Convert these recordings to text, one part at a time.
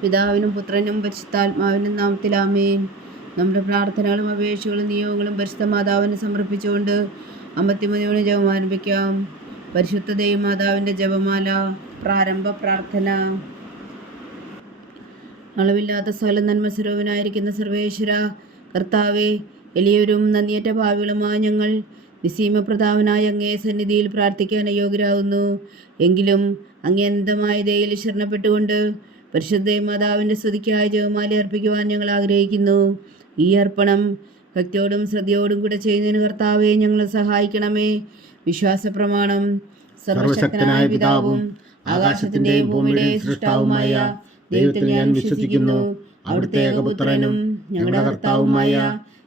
പിതാവിനും പുത്രനും പരിശുദ്ധാത്മാവിനും നാമത്തിൽ ആമേൻ. നമ്മുടെ പ്രാർത്ഥനകളും അപേക്ഷകളും നിയോഗങ്ങളും പരിശുദ്ധ മാതാവിന് സമർപ്പിച്ചുകൊണ്ട് 53 ജപം ആരംഭിക്കാം. പരിശുദ്ധ ദൈവമാതാവിൻ്റെ ജപമാല. പ്രാരംഭ പ്രാർത്ഥന. അളവില്ലാത്ത സകല നന്മ സ്വരൂപനായിരിക്കുന്ന സർവേശ്വര കർത്താവെ, എളിയവരും നന്ദിയേറ്റ ഭാവികളുമായ ഞങ്ങൾ നിസീമപ്രതാപനായ അങ്ങേ സന്നിധിയിൽ പ്രാർത്ഥിക്കാൻ അയോഗ്യരാകുന്നു. എങ്കിലും അങ്ങേ അനന്തമായ ദയയിൽ ശരണപ്പെട്ടുകൊണ്ട് പരിശുദ്ധ മാതാവിൻ്റെ സ്തുതിക്കായി ജപമാല അർപ്പിക്കുവാൻ ഞങ്ങൾ ആഗ്രഹിക്കുന്നു. ഈ അർപ്പണം ഭക്തിയോടും ശ്രദ്ധയോടും കൂടെ ചെയ്യുന്നതിന് കർത്താവെ ഞങ്ങളെ സഹായിക്കണമേ. വിശ്വാസ പ്രമാണം. സർവശക്തനായ പിതാവും ആകാശത്തിൻ്റെയും ഭൂമിയുടെയും സൃഷ്ടാവുമായ ദൈവത്തിൽ ഞാൻ വിശ്വസിക്കുന്നു. അവിടുത്തെ ഏകപുത്രനും ഞങ്ങളുടെ കർത്താവുമായ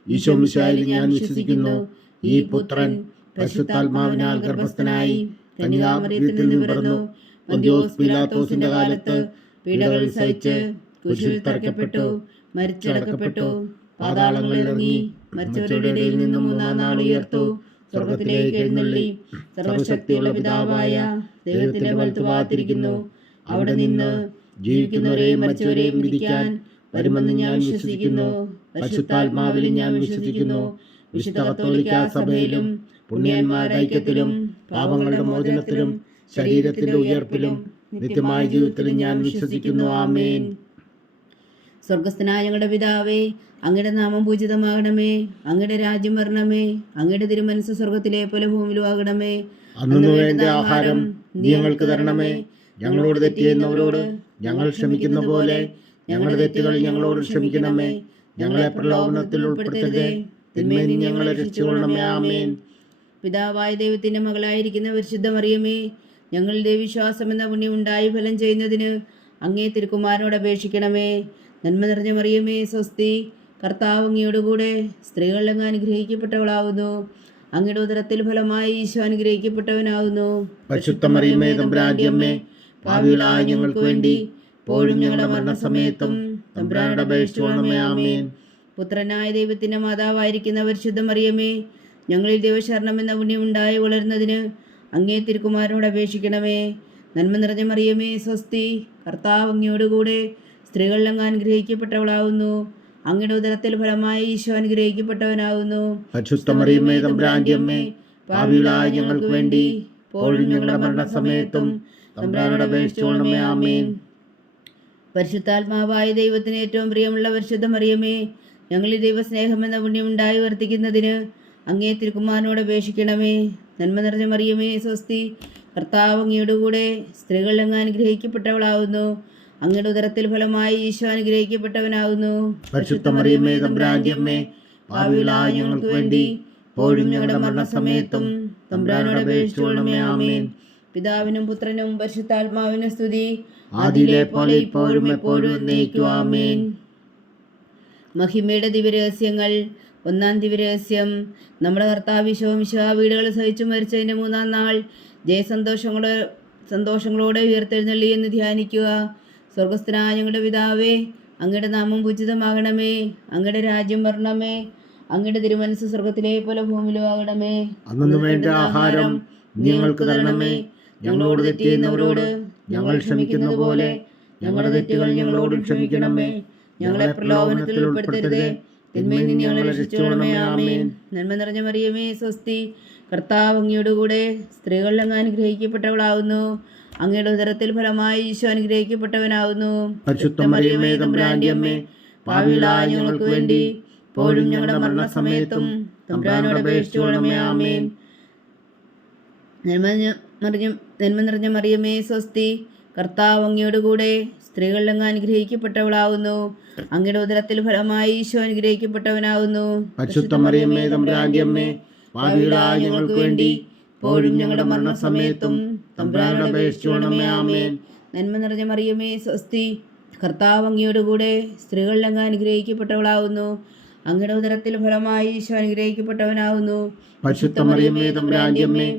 ഈശോ മിശിഹായിൽ ഞാൻ വിശ്വസിക്കുന്നു. ഈ പുത്രൻ പരിശുദ്ധാത്മാവിനാൽ ഗർഭസ്ഥനായി കന്യാമറിയത്തിൽ നിന്ന് പിറന്നു. പൊന്തിയോസ് പീലാത്തോസിന്റെ കാലത്ത് പീഡകൾ സഹിച്ച് കുരിശിൽ തറയ്ക്കപ്പെട്ടു, മരിച്ചടക്കപ്പെട്ടു, പാതാളങ്ങളിൽ ഇറങ്ങി, മരിച്ചവരുടെ ഇടയിൽ നിന്ന് മൂന്നാം നാൾ ഉയർത്തു, സ്വർഗത്തിലേക്ക് എഴുന്നള്ളി, സർവശക്തിയുള്ള പിതാവായ ദൈവത്തിന്റെ വലത്തുഭാഗത്തിരിക്കുന്നു. അവിടെ നിന്ന് ജീവിക്കുന്നവരെയും മരിച്ചവരെയും വിധിക്കാൻ വരുമെന്ന് ഞാൻ വിശ്വസിക്കുന്നു. പരിശുദ്ധാത്മാവിലും ഞാൻ വിശ്വസിക്കുന്നു. വിശുദ്ധ കത്തോലിക്ക സഭയിലും പുണ്യന്മാരുടെ ഐക്യത്തിലും പാപങ്ങളുടെ മോചനത്തിലും ശരീരത്തിന്റെ ഉയർപ്പിലും നിത്യമായ ജീവിതത്തിലും ഞാൻ വിശ്വസിക്കുന്നു. ആമേൻ. സ്വർഗസ്ഥനായ ഞങ്ങളുടെ പിതാവേ, അങ്ങയുടെ നാമം പൂജിതമാകണമേ. അങ്ങയുടെ രാജ്യം വരണമേ. അങ്ങയുടെ തിരുമനസ്സ് സ്വർഗത്തിലെ പോലെ ഭൂമിയിലും ആകണമേ. അന്നു വേണ്ട ആഹാരം നീ ഞങ്ങൾക്ക് തരണമേ. ഞങ്ങളോട് തെറ്റ് ചെയ്യുന്നവരോട് ഞങ്ങൾ ക്ഷമിക്കുന്ന പോലെ ഞങ്ങളുടെ തെറ്റുകൾ ഞങ്ങളോട് ക്ഷമിക്കണമേ. ഞങ്ങളെ പ്രലോഭനത്തിൽ ഉൾപ്പെടുത്തരുതേ, തിന്മയിൽ നിന്ന് ഞങ്ങളെ രക്ഷിച്ചുകൊള്ളണമേ. ആമേൻ. പിതാവായ ദൈവത്തിന്റെ മകളായിരിക്കുന്ന പരിശുദ്ധ മറിയമേ, ഞങ്ങളുടെ വിശ്വാസം എന്ന പുണ്യം ഉണ്ടായി ഫലം ചെയ്യുന്നതിന് അങ്ങേ തിരുക്കുമാരനോട് അപേക്ഷിക്കണമേ. നന്മ നിറഞ്ഞ മറിയമേ, സ്വസ്തി. കർത്താവ് അങ്ങയോടുകൂടെ സ്ത്രീകൾ അങ്ങ് അനുഗ്രഹിക്കപ്പെട്ടവളാകുന്നു. അങ്ങയുടെ ഉദരത്തിൽ ഫലമായി ഈശോ അനുഗ്രഹിക്കപ്പെട്ടവനാകുന്നു. പരിശുദ്ധ മറിയമേ, തമ്പുരാന്റെ അമ്മേ, പാപികളായ ഞങ്ങൾക്ക് വേണ്ടി ഇപ്പോഴും ഞങ്ങളുടെ മരണസമയത്തും തമ്പുരാനോട് അപേക്ഷിച്ചുകൊള്ളണമേ. ആമേൻ. പുത്രനായ ദൈവത്തിന്റെ മാതാവായിരിക്കുന്ന പരിശുദ്ധ മറിയമേ, ഞങ്ങളിൽ ദൈവശരണം എന്ന പുണ്യം ഉണ്ടായി വളരുന്നതിന് അങ്ങേ തിരുക്കുമാരനോട് അപേക്ഷിക്കണമേ. നന്മ നിറഞ്ഞ മറിയമേ, സ്വസ്തി. കർത്താവ് അങ്ങയോടുകൂടെ സ്ത്രീകൾ അങ്ങ് അനുഗ്രഹിക്കപ്പെട്ടവളാകുന്നു. അങ്ങയുടെ ഉദരത്തിൽ ഫലമായി ഈശോ അനുഗ്രഹിക്കപ്പെട്ടവനാകുന്നു. പരിശുദ്ധ മറിയമേ, തമ്പുരാന്റെ അമ്മേ, പാപികളായ ഞങ്ങൾക്ക് വേണ്ടി ഇപ്പോഴും ഞങ്ങളുടെ മരണസമയത്തും തമ്പുരാനോട് അപേക്ഷിച്ചുകൊള്ളണമേ. ആമേൻ. പരിശുദ്ധാത്മാവായ ദൈവത്തിന് ഏറ്റവും പ്രിയമുള്ള പരിശുദ്ധ മറിയമേ, ഞങ്ങളിൽ ദൈവസ്നേഹം എന്ന പുണ്യം ഉണ്ടായി വർദ്ധിക്കുന്നതിന് അങ്ങേ തിരുക്കുമാരനോട് അപേക്ഷിക്കണമേ. നന്മ നിറഞ്ഞ മറിയമേ, സ്വസ്തി. കർത്താവ് അങ്ങയോടുകൂടെ സ്ത്രീകൾ അങ്ങ് അനുഗ്രഹിക്കപ്പെട്ടവളാകുന്നു. അങ്ങയുടെ ഉദരത്തിൽ ഫലമായി ഈശോ അനുഗ്രഹിക്കപ്പെട്ടവനാകുന്നു. പരിശുദ്ധ മറിയമേ, തമ്പുരാന്റെ അമ്മേ, പാപികളായ ഞങ്ങൾക്ക് വേണ്ടി ഇപ്പോഴും ഞങ്ങളുടെ മരണസമയത്തും തമ്പുരാനോട് അപേക്ഷിച്ചുകൊള്ളണമേ. ആമേൻ. പിതാവിനും പുത്രനും പരിശുദ്ധാത്മാവിനും സ്തുതി, ആദിയിലെ പോലെ ഇപ്പോഴും എപ്പോഴും എന്നേക്കും. ആമേൻ. മഹിമയുടെ ദിവ്യരഹസ്യങ്ങൾ. ഒന്നാം ദിവ്യരഹസ്യം. നമ്മുടെ കർത്താവ് ഈശോ മിശിഹാ വീടുകൾ സഹിച്ചു മരിച്ചതിൻ്റെ മൂന്നാം നാൾ സന്തോഷങ്ങളോടെ ഉയർത്തെഴുന്നള്ളി എന്ന് ധ്യാനിക്കുക. സ്വർഗസ്ഥനായ ഞങ്ങളുടെ പിതാവേ, അങ്ങയുടെ നാമം പൂജിതമാകണമേ. അങ്ങയുടെ രാജ്യം വരണമേ. അങ്ങയുടെ തിരുമനസ്സ് സ്വർഗത്തിലെ പോലെ ഭൂമിയിലും ആകണമേ. അന്നു വേണ്ട ആഹാരം ഞങ്ങൾക്ക് തരണമേ. ഞങ്ങളോട് തെറ്റ് ചെയ്യുന്നവരോട് ഞങ്ങൾ ക്ഷമിക്കുന്നത് പോലെ ഞങ്ങളുടെ തെറ്റുകൾ ഞങ്ങളോടും ക്ഷമിക്കണമേ. ഞങ്ങളെ പ്രലോഭനത്തിൽ ഉൾപ്പെടുത്തരുതേ, തിന്മയിൽ നിന്ന് ഞങ്ങളെ രക്ഷിച്ചുകൊള്ളണമേ. ആമേൻ. നന്മ നിറഞ്ഞ മറിയമേ, സ്വസ്തി. കർത്താവ് അങ്ങയോടുകൂടെ സ്ത്രീകൾ അങ്ങ് അനുഗ്രഹിക്കപ്പെട്ടവളാകുന്നു. അങ്ങയുടെ ഉദരത്തിൽ ഫലമായി ഈശോ അനുഗ്രഹിക്കപ്പെട്ടവനാകുന്നു. പരിശുദ്ധ മറിയമേ, തമ്പുരാന്റെ അമ്മേ, പാപികളായ ഞങ്ങൾക്ക് വേണ്ടി ഇപ്പോഴും ഞങ്ങളുടെ മരണസമയത്തും തമ്പുരാനോട് അപേക്ഷിച്ചുകൊള്ളണമേ. ആമേൻ. നന്മ നിറഞ്ഞ മറിയമേ, സ്വസ്തി. കർത്താവ് അങ്ങയോടുകൂടെ സ്ത്രീകൾ അങ്ങ് അനുഗ്രഹിക്കപ്പെട്ടവളാകുന്നു. അങ്ങയുടെ ഉദരത്തിൽ ഫലമായി ഈശോ അനുഗ്രഹിക്കപ്പെട്ടവനാകുന്നു. പരിശുദ്ധ മറിയമേ, തമ്പുരാന്റെ അമ്മേ, പാപികളായ ഞങ്ങൾക്ക് വേണ്ടി ഇപ്പോഴും ഞങ്ങളുടെ മരണസമയത്തും തമ്പുരാനോട് അപേക്ഷിച്ചുകൊള്ളണമേ. ആമേൻ. നന്മ നിറഞ്ഞ മറിയമേ, സ്വസ്തി. കർത്താവ് അങ്ങയോടുകൂടെ സ്ത്രീകൾ അങ്ങ് അനുഗ്രഹിക്കപ്പെട്ടവളാകുന്നു. അങ്ങയുടെ ഉദരത്തിൽ ഫലമായി ഈശോ അനുഗ്രഹിക്കപ്പെട്ടവനാകുന്നു. പരിശുദ്ധ മറിയമേ, തമ്പുരാന്റെ അമ്മേ,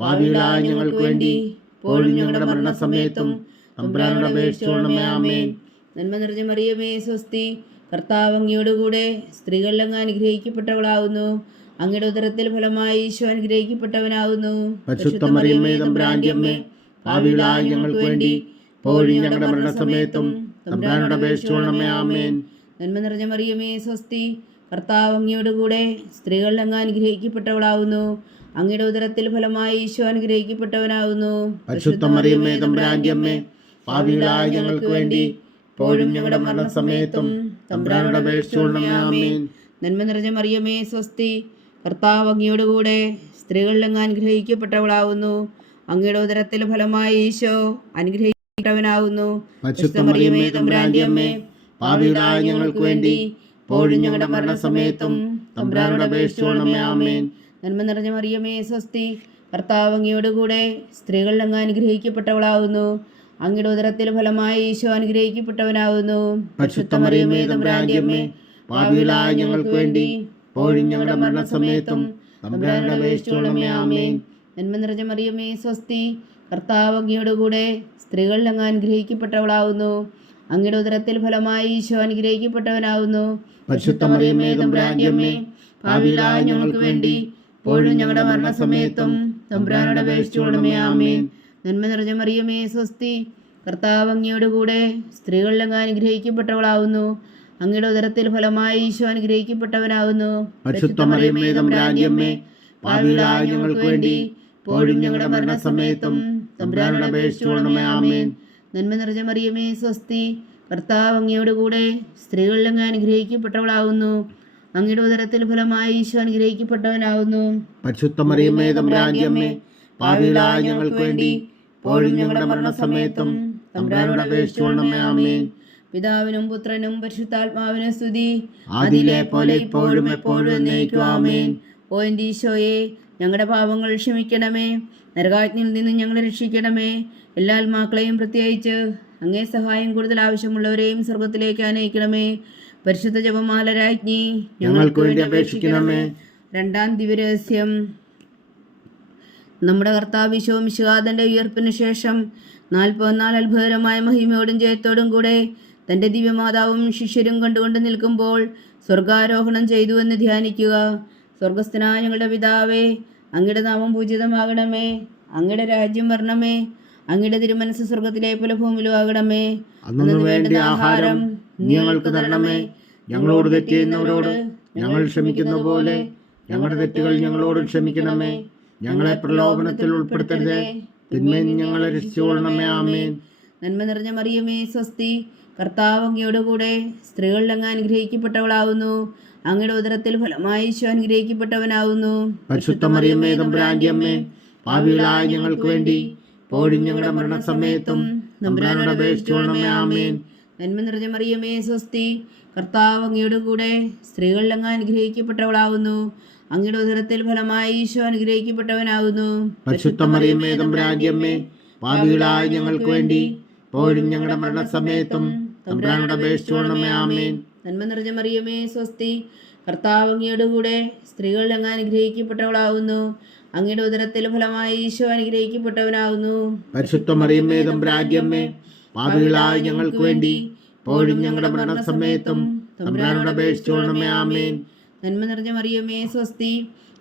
പാപികളായ ഞങ്ങൾക്ക് വേണ്ടി ഇപ്പോഴും ഞങ്ങളുടെ മരണസമയത്തും തമ്പുരാനോട് അപേക്ഷിച്ചുകൊള്ളണമേ. ആമേൻ. നന്മ നിറഞ്ഞ മറിയമേ, സ്വസ്തി. കർത്താവ് അങ്ങയോടുകൂടെ സ്ത്രീകൾ അങ്ങ് അനുഗ്രഹിക്കപ്പെട്ടവളാകുന്നു. അങ്ങയുടെ ഉദരത്തിൽ ഫലമായി ഈശോ അനുഗ്രഹിക്കപ്പെട്ടവനാകുന്നു. പരിശുദ്ധ മറിയമേ, തമ്പുരാന്റെ അമ്മേ, പാപികളായ ഞങ്ങൾക്ക് വേണ്ടി ഇപ്പോഴും ഞങ്ങളുടെ മരണസമയത്തും തമ്പുരാനോട് അപേക്ഷിച്ചുകൊള്ളണമേ. ആമേൻ. നന്മ നിറഞ്ഞ മറിയമേ സ്വസ്തി, കർത്താവ് അങ്ങയോട് കൂടെ സ്ത്രീകൾ അങ്ങ് അനുഗ്രഹിക്കപ്പെട്ടവളാവുന്നു. അങ്ങയുടെ ഉദരത്തിൽ ഫലമായി ഈശോ അനുഗ്രഹിക്കപ്പെട്ടവനാവുന്നു. പരിശുദ്ധ മറിയമേ തമ്പുരാന്റെ അമ്മേ, പാപികളായ ഞങ്ങൾക്ക് വേണ്ടി ഇപ്പോഴും ഞങ്ങളുടെ മരണസമയത്തും തമ്പുരാനോട് അപേക്ഷിച്ചുകൊള്ളണമേ. ആമേൻ. നന്മ നിറഞ്ഞ മറിയമേ സ്വസ്തി, കർത്താവ് അങ്ങയോട് കൂടെ സ്ത്രീകൾ അങ്ങ് അനുഗ്രഹിക്കപ്പെട്ടവളാവുന്നു. അങ്ങയുടെ ഉദരത്തിൽ ഫലമായി ഈശോ അനുഗ്രഹിക്കപ്പെട്ടവനാവുന്നു. പരിശുദ്ധ മറിയമേ തമ്പുരാന്റെ അമ്മേ, പാപികളായ ഞങ്ങൾക്ക് വേണ്ടി ഇപ്പോഴും ഞങ്ങളുടെ മരണസമയത്തും തമ്പുരാനോട് അപേക്ഷിച്ചുകൊള്ളണമേ. ആമേൻ. നന്മ നിറഞ്ഞ മറിയമേ സ്വസ്തി, കർത്താവ് അങ്ങയോട് കൂടെ സ്ത്രീകൾ അങ്ങ് അനുഗ്രഹിക്കപ്പെട്ടവളാവുന്നു. അങ്ങയുടെ ഉദരത്തിൽ ഫലമായി ഈശോ അനുഗ്രഹിക്കപ്പെട്ടവനാവുന്നു. പരിശുദ്ധ മറിയമേ തമ്പുരാന്റെ അമ്മേ, പാപികളായ ഞങ്ങൾക്ക് വേണ്ടി ഇപ്പോഴും ഞങ്ങളുടെ മരണസമയത്തും തമ്പുരാനോട് അപേക്ഷിച്ചുകൊള്ളണമേ. ആമേൻ. നന്മ നിറഞ്ഞ മറിയമേ സ്വസ്തി, കർത്താവ് അങ്ങയോട് കൂടെ സ്ത്രീകൾ അങ്ങ് അനുഗ്രഹിക്കപ്പെട്ടവളാവുന്നു. അങ്ങയുടെ ഉദരത്തിൽ ഫലമായി ഈശോ അനുഗ്രഹിക്കപ്പെട്ടവനാവുന്നു. പരിശുദ്ധ മറിയമേ തമ്പുരാന്റെ അമ്മേ, പാപികളായ ഞങ്ങൾക്ക് വേണ്ടി ഇപ്പോഴും ഞങ്ങളുടെ മരണസമയത്തും തമ്പുരാനോട് അപേക്ഷിച്ചുകൊള്ളണമേ. ആമേൻ. നന്മ നിറഞ്ഞ മറിയമേ സ്വസ്തി, കർത്താവ് അങ്ങയോട് കൂടെ സ്ത്രീകൾ അങ്ങ് അനുഗ്രഹിക്കപ്പെട്ടവളാവുന്നു. അങ്ങയുടെ ഉദരത്തിൽ ഫലമായി ഈശോ അനുഗ്രഹിക്കപ്പെട്ടവനാവുന്നു. പരിശുദ്ധ മറിയമേ തമ്പുരാന്റെ അമ്മേ, പാപികളായ ഞങ്ങൾക്ക് വേണ്ടി ഇപ്പോഴും ഞങ്ങളുടെ മരണസമയത്തും തമ്പുരാനോട് അപേക്ഷിച്ചുകൊള്ളണമേ. ആമേൻ. നന്മ നിറഞ്ഞ മറിയമേ സ്വസ്തി, കർത്താവ് അങ്ങയോട് കൂടെ സ്ത്രീകൾ അങ്ങ് അനുഗ്രഹിക്കപ്പെട്ടവളാവുന്നു. അങ്ങയുടെ ഉദരത്തിൽ ഫലമായി ഈശോ അനുഗ്രഹിക്കപ്പെട്ടവനാവുന്നു. പരിശുദ്ധ മറിയമേ തമ്പുരാന്റെ അമ്മേ, പാപികളായ ഞങ്ങൾക്ക് വേണ്ടി ഇപ്പോഴും ഞങ്ങളുടെ മരണസമയത്തും തമ്പുരാനോട് അപേക്ഷിച്ചുകൊള്ളണമേ. ആമേൻ. പിതാവിനും പുത്രനും പരിശുദ്ധാത്മാവിനും സ്തുതി, ആദിയിലെ പോലെ ഇപ്പോഴും എപ്പോഴും എന്നേക്കും. ആമേൻ. ഓ എൻ്റെ ഈശോയെ, ഞങ്ങളുടെ പാപങ്ങൾ ക്ഷമിക്കണമേ, നരകാജ്ഞയിൽ നിന്ന് ഞങ്ങളെ രക്ഷിക്കണമേ. എല്ലാ ആത്മാക്കളെയും പ്രത്യേകിച്ച് അങ്ങേ സഹായം കൂടുതൽ ആവശ്യമുള്ളവരെയും സ്വർഗത്തിലേക്ക് അനയിക്കണമേ. പരിശുദ്ധ ജപമാല രാജ്ഞി, ഞങ്ങൾക്ക് വേണ്ടി അപേക്ഷിക്കണമേ. രണ്ടാം ദിവ്യരഹസ്യം. നമ്മുടെ കർത്താവ് ഈശോ മിശിഹായുടെ ഉയർപ്പിന് ശേഷം 44 അത്ഭുതകരമായ മഹിമയോടും ജയത്തോടും കൂടെ തൻ്റെ ദിവ്യമാതാവും ശിഷ്യരും കണ്ടുകൊണ്ട് നിൽക്കുമ്പോൾ സ്വർഗാരോഹണം ചെയ്തുവെന്ന് ധ്യാനിക്കുക. സ്വർഗസ്ഥനായ ഞങ്ങളുടെ പിതാവേ, അങ്ങയുടെ നാമം പൂജിതമാകണമേ. അങ്ങയുടെ രാജ്യം വരണമേ. അങ്ങയുടെ തിരുമനസ് സ്വർഗത്തിലെ പോലെ ഭൂമിയിലും ആകണമേ. അന്നു വേണ്ട ആഹാരം ഞങ്ങൾക്ക് തരണമേ. ഞങ്ങളോട് തെറ്റ് ചെയ്യുന്നവരോട് ഞങ്ങൾ ക്ഷമിക്കുന്ന പോലെ ഞങ്ങളുടെ തെറ്റുകൾ ഞങ്ങളോട് ക്ഷമിക്കണമേ. ഞങ്ങളെ പ്രലോഭനത്തിൽ ഉൾപ്പെടുത്തരുതേ, തിന്മയിൽ ഞങ്ങളെ രക്ഷിച്ചുകൊള്ളണമേ. ആമേൻ. നന്മ നിറഞ്ഞ മറിയമേ സ്വസ്തി, കർത്താവ് അങ്ങയോട് കൂടെ സ്ത്രീകൾ അങ്ങ് അനുഗ്രഹിക്കപ്പെട്ടവളാവുന്നു. അങ്ങയുടെ ഉദരത്തിൽ ഫലമായി ഈശോ അനുഗ്രഹിക്കപ്പെട്ടവനാവുന്നു. പരിശുദ്ധ മറിയമേ തമ്പുരാന്റെ അമ്മേ, പാപികളായ ഞങ്ങൾക്ക് വേണ്ടി ഇപ്പോഴും ഞങ്ങളുടെ മരണസമയത്തും തമ്പുരാനോട് അപേക്ഷിച്ചുകൊള്ളണമേ. ആമേൻ. നന്മ നിറഞ്ഞ മറിയമേ സ്വസ്തി, കർത്താവ് അങ്ങയോട് കൂടെ സ്ത്രീകൾ അങ്ങ് അനുഗ്രഹിക്കപ്പെട്ടവളാവുന്നു. അങ്ങയുടെ ഉദരത്തിൽ ഫലമായി ഈശോ അനുഗ്രഹിക്കപ്പെട്ടവനാവുന്നു. പരിശുദ്ധ മറിയമേ തമ്പുരാന്റെ അമ്മേ, പാപികളായ ഞങ്ങൾക്ക് വേണ്ടി ഇപ്പോഴും ഞങ്ങളുടെ മരണസമയത്തും തമ്പുരാനോട് അപേക്ഷിച്ചുകൊള്ളണമേ. ആമേൻ. നന്മ നിറഞ്ഞ മറിയമേ സ്വസ്തി, കർത്താവ് അങ്ങയോട് കൂടെ സ്ത്രീകൾ അങ്ങ് അനുഗ്രഹിക്കപ്പെട്ടവളാവുന്നു. അങ്ങയുടെ ഉദരത്തിൽ ഫലമായി ഈശോ അനുഗ്രഹിക്കപ്പെട്ടവനാവുന്നു. പരിശുദ്ധ മറിയമേ തമ്പുരാന്റെ അമ്മേ, പാപികളായ ഞങ്ങൾക്ക് വേണ്ടി ഇപ്പോഴും ഞങ്ങളുടെ മരണസമയത്തും തമ്പുരാനോട് അപേക്ഷിച്ചുകൊള്ളണമേ. ആമേൻ. നന്മ നിറഞ്ഞ മറിയമേ സ്വസ്തി,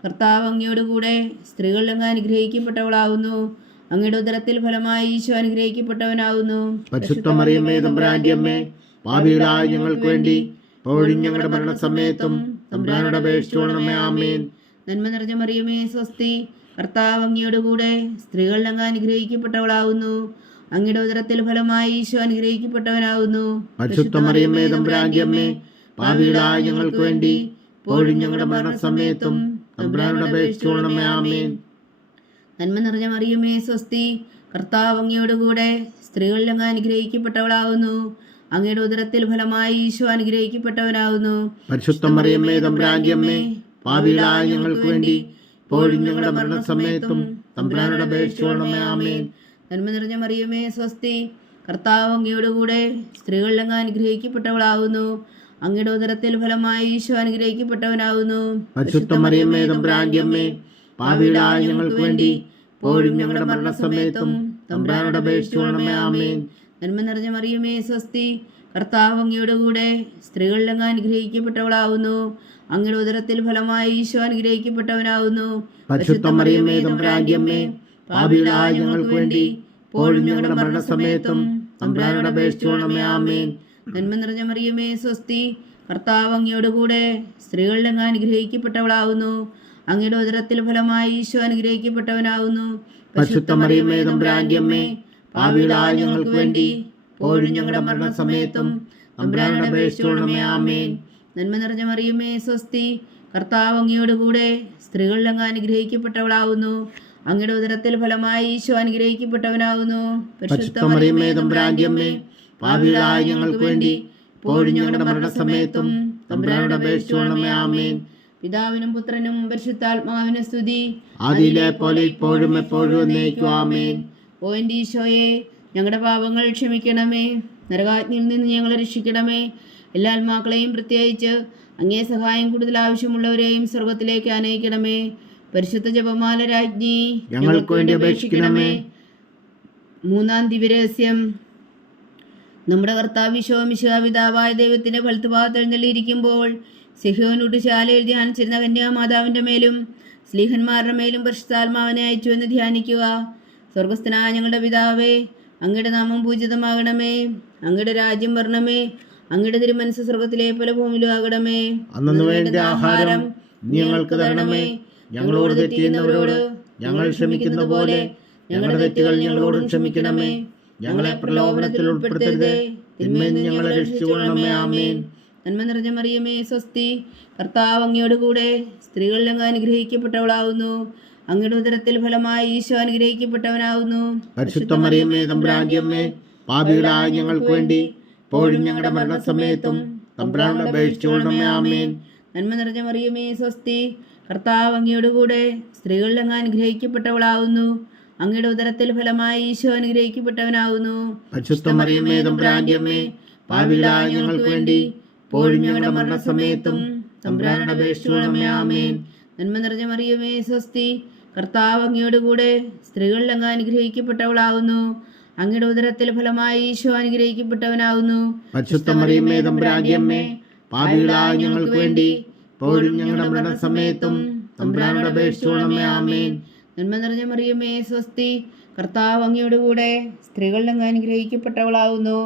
കർത്താവ് അങ്ങയോട് കൂടെ സ്ത്രീകൾ അങ്ങ് അനുഗ്രഹിക്കപ്പെട്ടവളാവുന്നു. അങ്ങയുടെ ഉദരത്തിൽ ഫലമായി ഈശോ അനുഗ്രഹിക്കപ്പെട്ടവനാവുന്നു. പരിശുദ്ധ മറിയമേ തമ്പുരാന്റെ അമ്മേ, പാപികളായ ഞങ്ങൾക്ക് വേണ്ടി ഇപ്പോഴും ഞങ്ങളുടെ മരണസമയത്തും തമ്പുരാനോട് അപേക്ഷിച്ചുകൊള്ളണമേ. ആമേൻ. നന്മ നിറഞ്ഞ മറിയമേ സ്വസ്തി, കർത്താവ് അങ്ങയോട് കൂടെ സ്ത്രീകൾ അങ്ങ് അനുഗ്രഹിക്കപ്പെട്ടവളാവുന്നു. അങ്ങയുടെ ഉദരത്തിൽ ഫലമായി ഈശോ അനുഗ്രഹിക്കപ്പെട്ടവനാവുന്നു. പരിശുദ്ധ മറിയമേ തമ്പുരാന്റെ അമ്മേ, പാപികളായ ഞങ്ങൾക്ക് വേണ്ടി ഇപ്പോഴും ഞങ്ങളുടെ മരണസമയത്തും തമ്പുരാനോട് അപേക്ഷിച്ചുകൊള്ളണമേ. ആമേൻ. നന്മ നിറഞ്ഞ മറിയമേ സ്വസ്തി, കർത്താവ് അങ്ങയോട് കൂടെ സ്ത്രീകൾ അങ്ങ് അനുഗ്രഹിക്കപ്പെട്ടവളാവുന്നു. അങ്ങയുടെ ഉദരത്തിൽ ഫലമായി ഈശോ അനുഗ്രഹിക്കപ്പെട്ടവനാവുന്നു. പരിശുദ്ധ മറിയമേ തമ്പുരാന്റെ അമ്മേ, പാപികളായ ഞങ്ങൾക്ക് വേണ്ടി ഇപ്പോഴും ഞങ്ങളുടെ മരണസമയത്തും തമ്പുരാനോട് അപേക്ഷിച്ചുകൊള്ളണമേ. ആമേൻ. നന്മ നിറഞ്ഞ മറിയമേ സ്വസ്തി, കർത്താവ് അങ്ങയോട് കൂടെ സ്ത്രീകൾ അങ്ങ് അനുഗ്രഹിക്കപ്പെട്ടവളാവുന്നു. അങ്ങയുടെ ഉദരത്തിൽ ഫലമായി ഈശോ അനുഗ്രഹിക്കപ്പെട്ടവനാവുന്നു. പരിശുദ്ധ മറിയമേ തമ്പുരാന്റെ അമ്മേ, പാപികളായ ഞങ്ങൾക്ക് വേണ്ടി ഇപ്പോഴും ഞങ്ങളുടെ മരണസമയത്തും തമ്പുരാനോട് അപേക്ഷിച്ചുകൊള്ളണമേ. ആമേൻ. നന്മ നിറഞ്ഞ മറിയമേ സ്വസ്തി, കർത്താവ് അങ്ങയോട് കൂടെ സ്ത്രീകൾ അങ്ങ് അനുഗ്രഹിക്കപ്പെട്ടവളാവുന്നു. അങ്ങയുടെ ഉദരത്തിൽ ഫലമായി ഈശോ അനുഗ്രഹിക്കപ്പെട്ടവനാവുന്നു. പരിശുദ്ധ മറിയമേ തമ്പുരാന്റെ അമ്മേ, പാപികളായ ഞങ്ങൾക്ക് വേണ്ടി ഇപ്പോഴും ഞങ്ങളുടെ മരണസമയത്തും തമ്പുരാനോട് അപേക്ഷിച്ചുകൊള്ളണമേ. ആമേൻ. നന്മ നിറഞ്ഞ മറിയമേ സ്വസ്തി, കർത്താവ് അങ്ങയോടുകൂടെ സ്ത്രീകളിൽ അങ്ങ് അനുഗ്രഹിക്കപ്പെട്ടവളാവുന്നു. അങ്ങയുടെ ഉദരത്തിൽ ഫലമായി ഈശോ അനുഗ്രഹിക്കപ്പെട്ടവനാവുന്നു. പരിശുദ്ധ മറിയമേ തമ്പുരാന്റെ അമ്മേ, പാപികളായ ഞങ്ങൾക്ക് വേണ്ടി ഇപ്പോഴും ഞങ്ങളുടെ മരണസമയത്തും തമ്പുരാനോട് അപേക്ഷിച്ചുകൊള്ളണമേ. ആമേൻ. നന്മ നിറഞ്ഞ മറിയമേ സ്വസ്തി, കർത്താവ് അങ്ങയോടുകൂടെ സ്ത്രീകളിൽ അങ്ങ് അനുഗ്രഹിക്കപ്പെട്ടവളാവുന്നു. അങ്ങയുടെ ഉദരത്തിൽ ഫലമായി ഈശോ അനുഗ്രഹിക്കപ്പെട്ടവനാവുന്നു. പരിശുദ്ധ മറിയമേ തമ്പുരാന്റെ അമ്മേ, പാപികളായ ഞങ്ങൾക്ക് വേണ്ടി ഇപ്പോഴും ഞങ്ങളുടെ മരണസമയത്തും തമ്പുരാനോട് അപേക്ഷിച്ചുകൊള്ളണമേ. ആമേൻ. പിതാവിനും പുത്രനും പരിശുദ്ധാത്മാവിനും സ്തുതി, ആദിയിലെ പോലെ ഇപ്പോഴും എപ്പോഴും എന്നേക്കും. ആമേൻ. ഓ എൻ്റെ ഈശോയെ, ഞങ്ങളുടെ പാപങ്ങൾ ക്ഷമിക്കണമേ, നരകാഗ്നിയിൽ നിന്ന് ഞങ്ങളെ രക്ഷിക്കണമേ. എല്ലാ ആത്മാക്കളെയും പ്രത്യേകിച്ച് അങ്ങേ സഹായം കൂടുതൽ ആവശ്യമുള്ളവരെയും സ്വർഗത്തിലേക്ക് ആനയിക്കണമേ. പരിശുദ്ധ ജപമാല രാജ്ഞി ഞങ്ങൾക്ക് വേണ്ടി അപേക്ഷിക്കണമേ. മൂന്നാം ദിവ്യരഹസ്യം. നമ്മുടെ കർത്താവ് ഈശോ മിശിഹാ പിതാവായ ദൈവത്തിന്റെ വലത്തുഭാഗത്ത് എഴുന്നള്ളിയിരിക്കുമ്പോൾ സിഹ്യോനൂട്ട് ശാലയിൽ ധ്യാനിച്ചിരുന്ന കന്യാമാതാവിൻ്റെ മേലും സ്ലീഹന്മാരുടെ മേലും പരിശുദ്ധാത്മാവിനെ അയച്ചു എന്ന് ധ്യാനിക്കുക. സ്വർഗസ്ഥനായ ഞങ്ങളുടെ പിതാവേ, അങ്ങയുടെ നാമം പൂജിതമാകണമേ, അങ്ങയുടെ രാജ്യം വരണമേ, അങ്ങയുടെ തിരുമനസ്സ് സ്വർഗത്തിലെ പോലെ ഭൂമിയിലും ആകണമേ. അന്നു വേണ്ട ആഹാരം ഞങ്ങൾക്ക് തരണമേ. ഞങ്ങളോട് തെറ്റിയുന്നവരോട് ഞങ്ങൾ ക്ഷമിക്കുന്ന പോലെ ഞങ്ങളുടെ തെറ്റുകൾ ഞങ്ങളോടും ക്ഷമിക്കണമേ. ഞങ്ങളെ പ്രലോഭനത്തിൽ ഉൾപ്പെടുത്തരുതേ, തിന്മയിൽ നിന്ന് ഞങ്ങളെ രക്ഷിച്ചുകൊള്ളണമേ. ആമേൻ. നന്മ നിറഞ്ഞ മറിയമേ സ്വസ്തി, കർത്താവ് അങ്ങയോടുകൂടെ സ്ത്രീകളിൽ അങ്ങ് അനുഗ്രഹിക്കപ്പെട്ടവളാവുന്നു. അങ്ങയുടെ ഉദരത്തിൽ ഫലമായി ഈശോ അനുഗ്രഹിക്കപ്പെട്ടവനാവുന്നു. പരിശുദ്ധ മറിയമേ തമ്പുരാന്റെ അമ്മേ, പാപികളായ ഞങ്ങൾക്ക് വേണ്ടി ഇപ്പോഴും ഞങ്ങളുടെ മരണസമയത്തും തമ്പുരാനോട് അപേക്ഷിച്ചുകൊള്ളണമേ. ആമേൻ. നന്മ നിറഞ്ഞ മറിയമേ സ്വസ്തി, കർത്താവ് അങ്ങയോടുകൂടെ സ്ത്രീകളിൽ അങ്ങ് അനുഗ്രഹിക്കപ്പെട്ടവളാവുന്നു. അങ്ങയുടെ ഉദരത്തിൽ ഫലമായി ഈശോ അനുഗ്രഹിക്കപ്പെട്ടവനാവുന്നു. പരിശുദ്ധ മറിയമേ തമ്പുരാന്റെ അമ്മേ, പാപികളായ ഞങ്ങൾക്ക് വേണ്ടി ഇപ്പോഴും ഞങ്ങളുടെ മരണസമയത്തും തമ്പുരാനോട് അപേക്ഷിച്ചുകൊള്ളണമേ. ആമേൻ. നന്മ നിറഞ്ഞ മറിയമേ സ്വസ്തി, കർത്താവ് അങ്ങയോടുകൂടെ സ്ത്രീകളിൽ അങ്ങ് അനുഗ്രഹിക്കപ്പെട്ടവളാവുന്നു. അങ്ങയുടെ ഉദരത്തിൽ ഫലമായി ഈശോ അനുഗ്രഹിക്കപ്പെട്ടവനാവുന്നു. പരിശുദ്ധ മറിയമേ തമ്പുരാന്റെ അമ്മേ, പാപികളായ ഞങ്ങൾക്ക് വേണ്ടി ഇപ്പോഴും ഞങ്ങളുടെ മരണസമയത്തും തമ്പുരാനോട് അപേക്ഷിച്ചുകൊള്ളണമേ. ആമേൻ. നന്മ നിറഞ്ഞ മറിയമേ സ്വസ്തി, കർത്താവ് അങ്ങയോടുകൂടെ സ്ത്രീകളിൽ അങ്ങ് അനുഗ്രഹിക്കപ്പെട്ടവളാവുന്നു.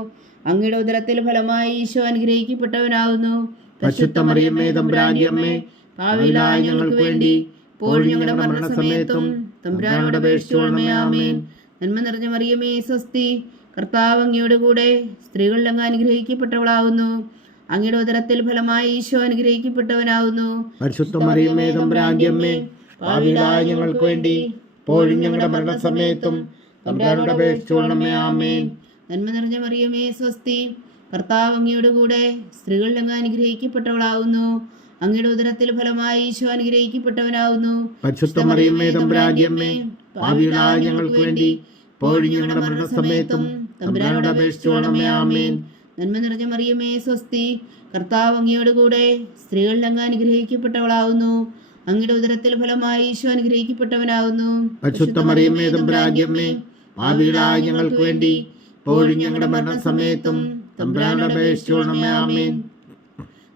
അങ്ങയുടെ ഉദരത്തിൽ ഫലമായി ഈശോ അനുഗ്രഹിക്കപ്പെട്ടവനാവുന്നു. പരിശുദ്ധ മറിയമേ തമ്പുരാന്റെ അമ്മേ, പാപികളായ ഞങ്ങൾക്ക് വേണ്ടി ഇപ്പോഴും ഞങ്ങളുടെ മരണസമയത്തും തമ്പുരാനോട് അപേക്ഷിച്ചുകൊള്ളണമേ. ആമേൻ. നന്മ നിറഞ്ഞ മറിയമേ സ്വസ്തി, കർത്താവ് അങ്ങയോടുകൂടെ സ്ത്രീകളിൽ അങ്ങ് അനുഗ്രഹിക്കപ്പെട്ടവളാവുന്നു. അങ്ങയുടെ ഉദരത്തിൽ ഫലമായി ഈശോ അനുഗ്രഹിക്കപ്പെട്ടവനാവുന്നു. പരിശുദ്ധ മറിയമേ തമ്പുരാന്റെ അമ്മേ, പാപികളായ ഞങ്ങൾക്ക് വേണ്ടി ഇപ്പോഴും ഞങ്ങളുടെ മരണസമയത്തും തമ്പുരാനോട് അപേക്ഷിച്ചുകൊള്ളണമേ. ആമേൻ. നന്മ നിറഞ്ഞ മറിയമേ സ്വസ്തി, കർത്താവ് അങ്ങയോടുകൂടെ സ്ത്രീകളിൽ അങ്ങ് അനുഗ്രഹിക്കപ്പെട്ടവളാവുന്നു. അങ്ങയുടെ ഉദരത്തിൽ ഫലമായി ഈശോ അനുഗ്രഹിക്കപ്പെട്ടവനാവുന്നു. പരിശുദ്ധ മറിയമേ തമ്പുരാന്റെ അമ്മേ, പാപികളായ ഞങ്ങൾക്ക് വേണ്ടി ഇപ്പോഴും ഞങ്ങളുടെ മരണസമയത്തും തമ്പുരാനോട് അപേക്ഷിച്ചുകൊള്ളണമേ. ആമേൻ. നന്മ നിറഞ്ഞ മറിയമേ സ്വസ്തി, കർത്താവ് അങ്ങയോടുകൂടെ സ്ത്രീകളിൽ അങ്ങ് അനുഗ്രഹിക്കപ്പെട്ടവളാവുന്നു. അങ്ങയുടെ ഉദരത്തിൽ ഫലമായി ഈശോ അനുഗ്രഹിക്കപ്പെട്ടവനാവുന്നു. പരിശുദ്ധ മറിയമേ തമ്പുരാന്റെ അമ്മേ, പാപികളായ ഞങ്ങൾക്ക് വേണ്ടി ഇപ്പോഴും ഞങ്ങളുടെ മരണസമയത്തും തമ്പുരാനോട് അപേക്ഷിച്ചുകൊള്ളണമേ. ആമേൻ.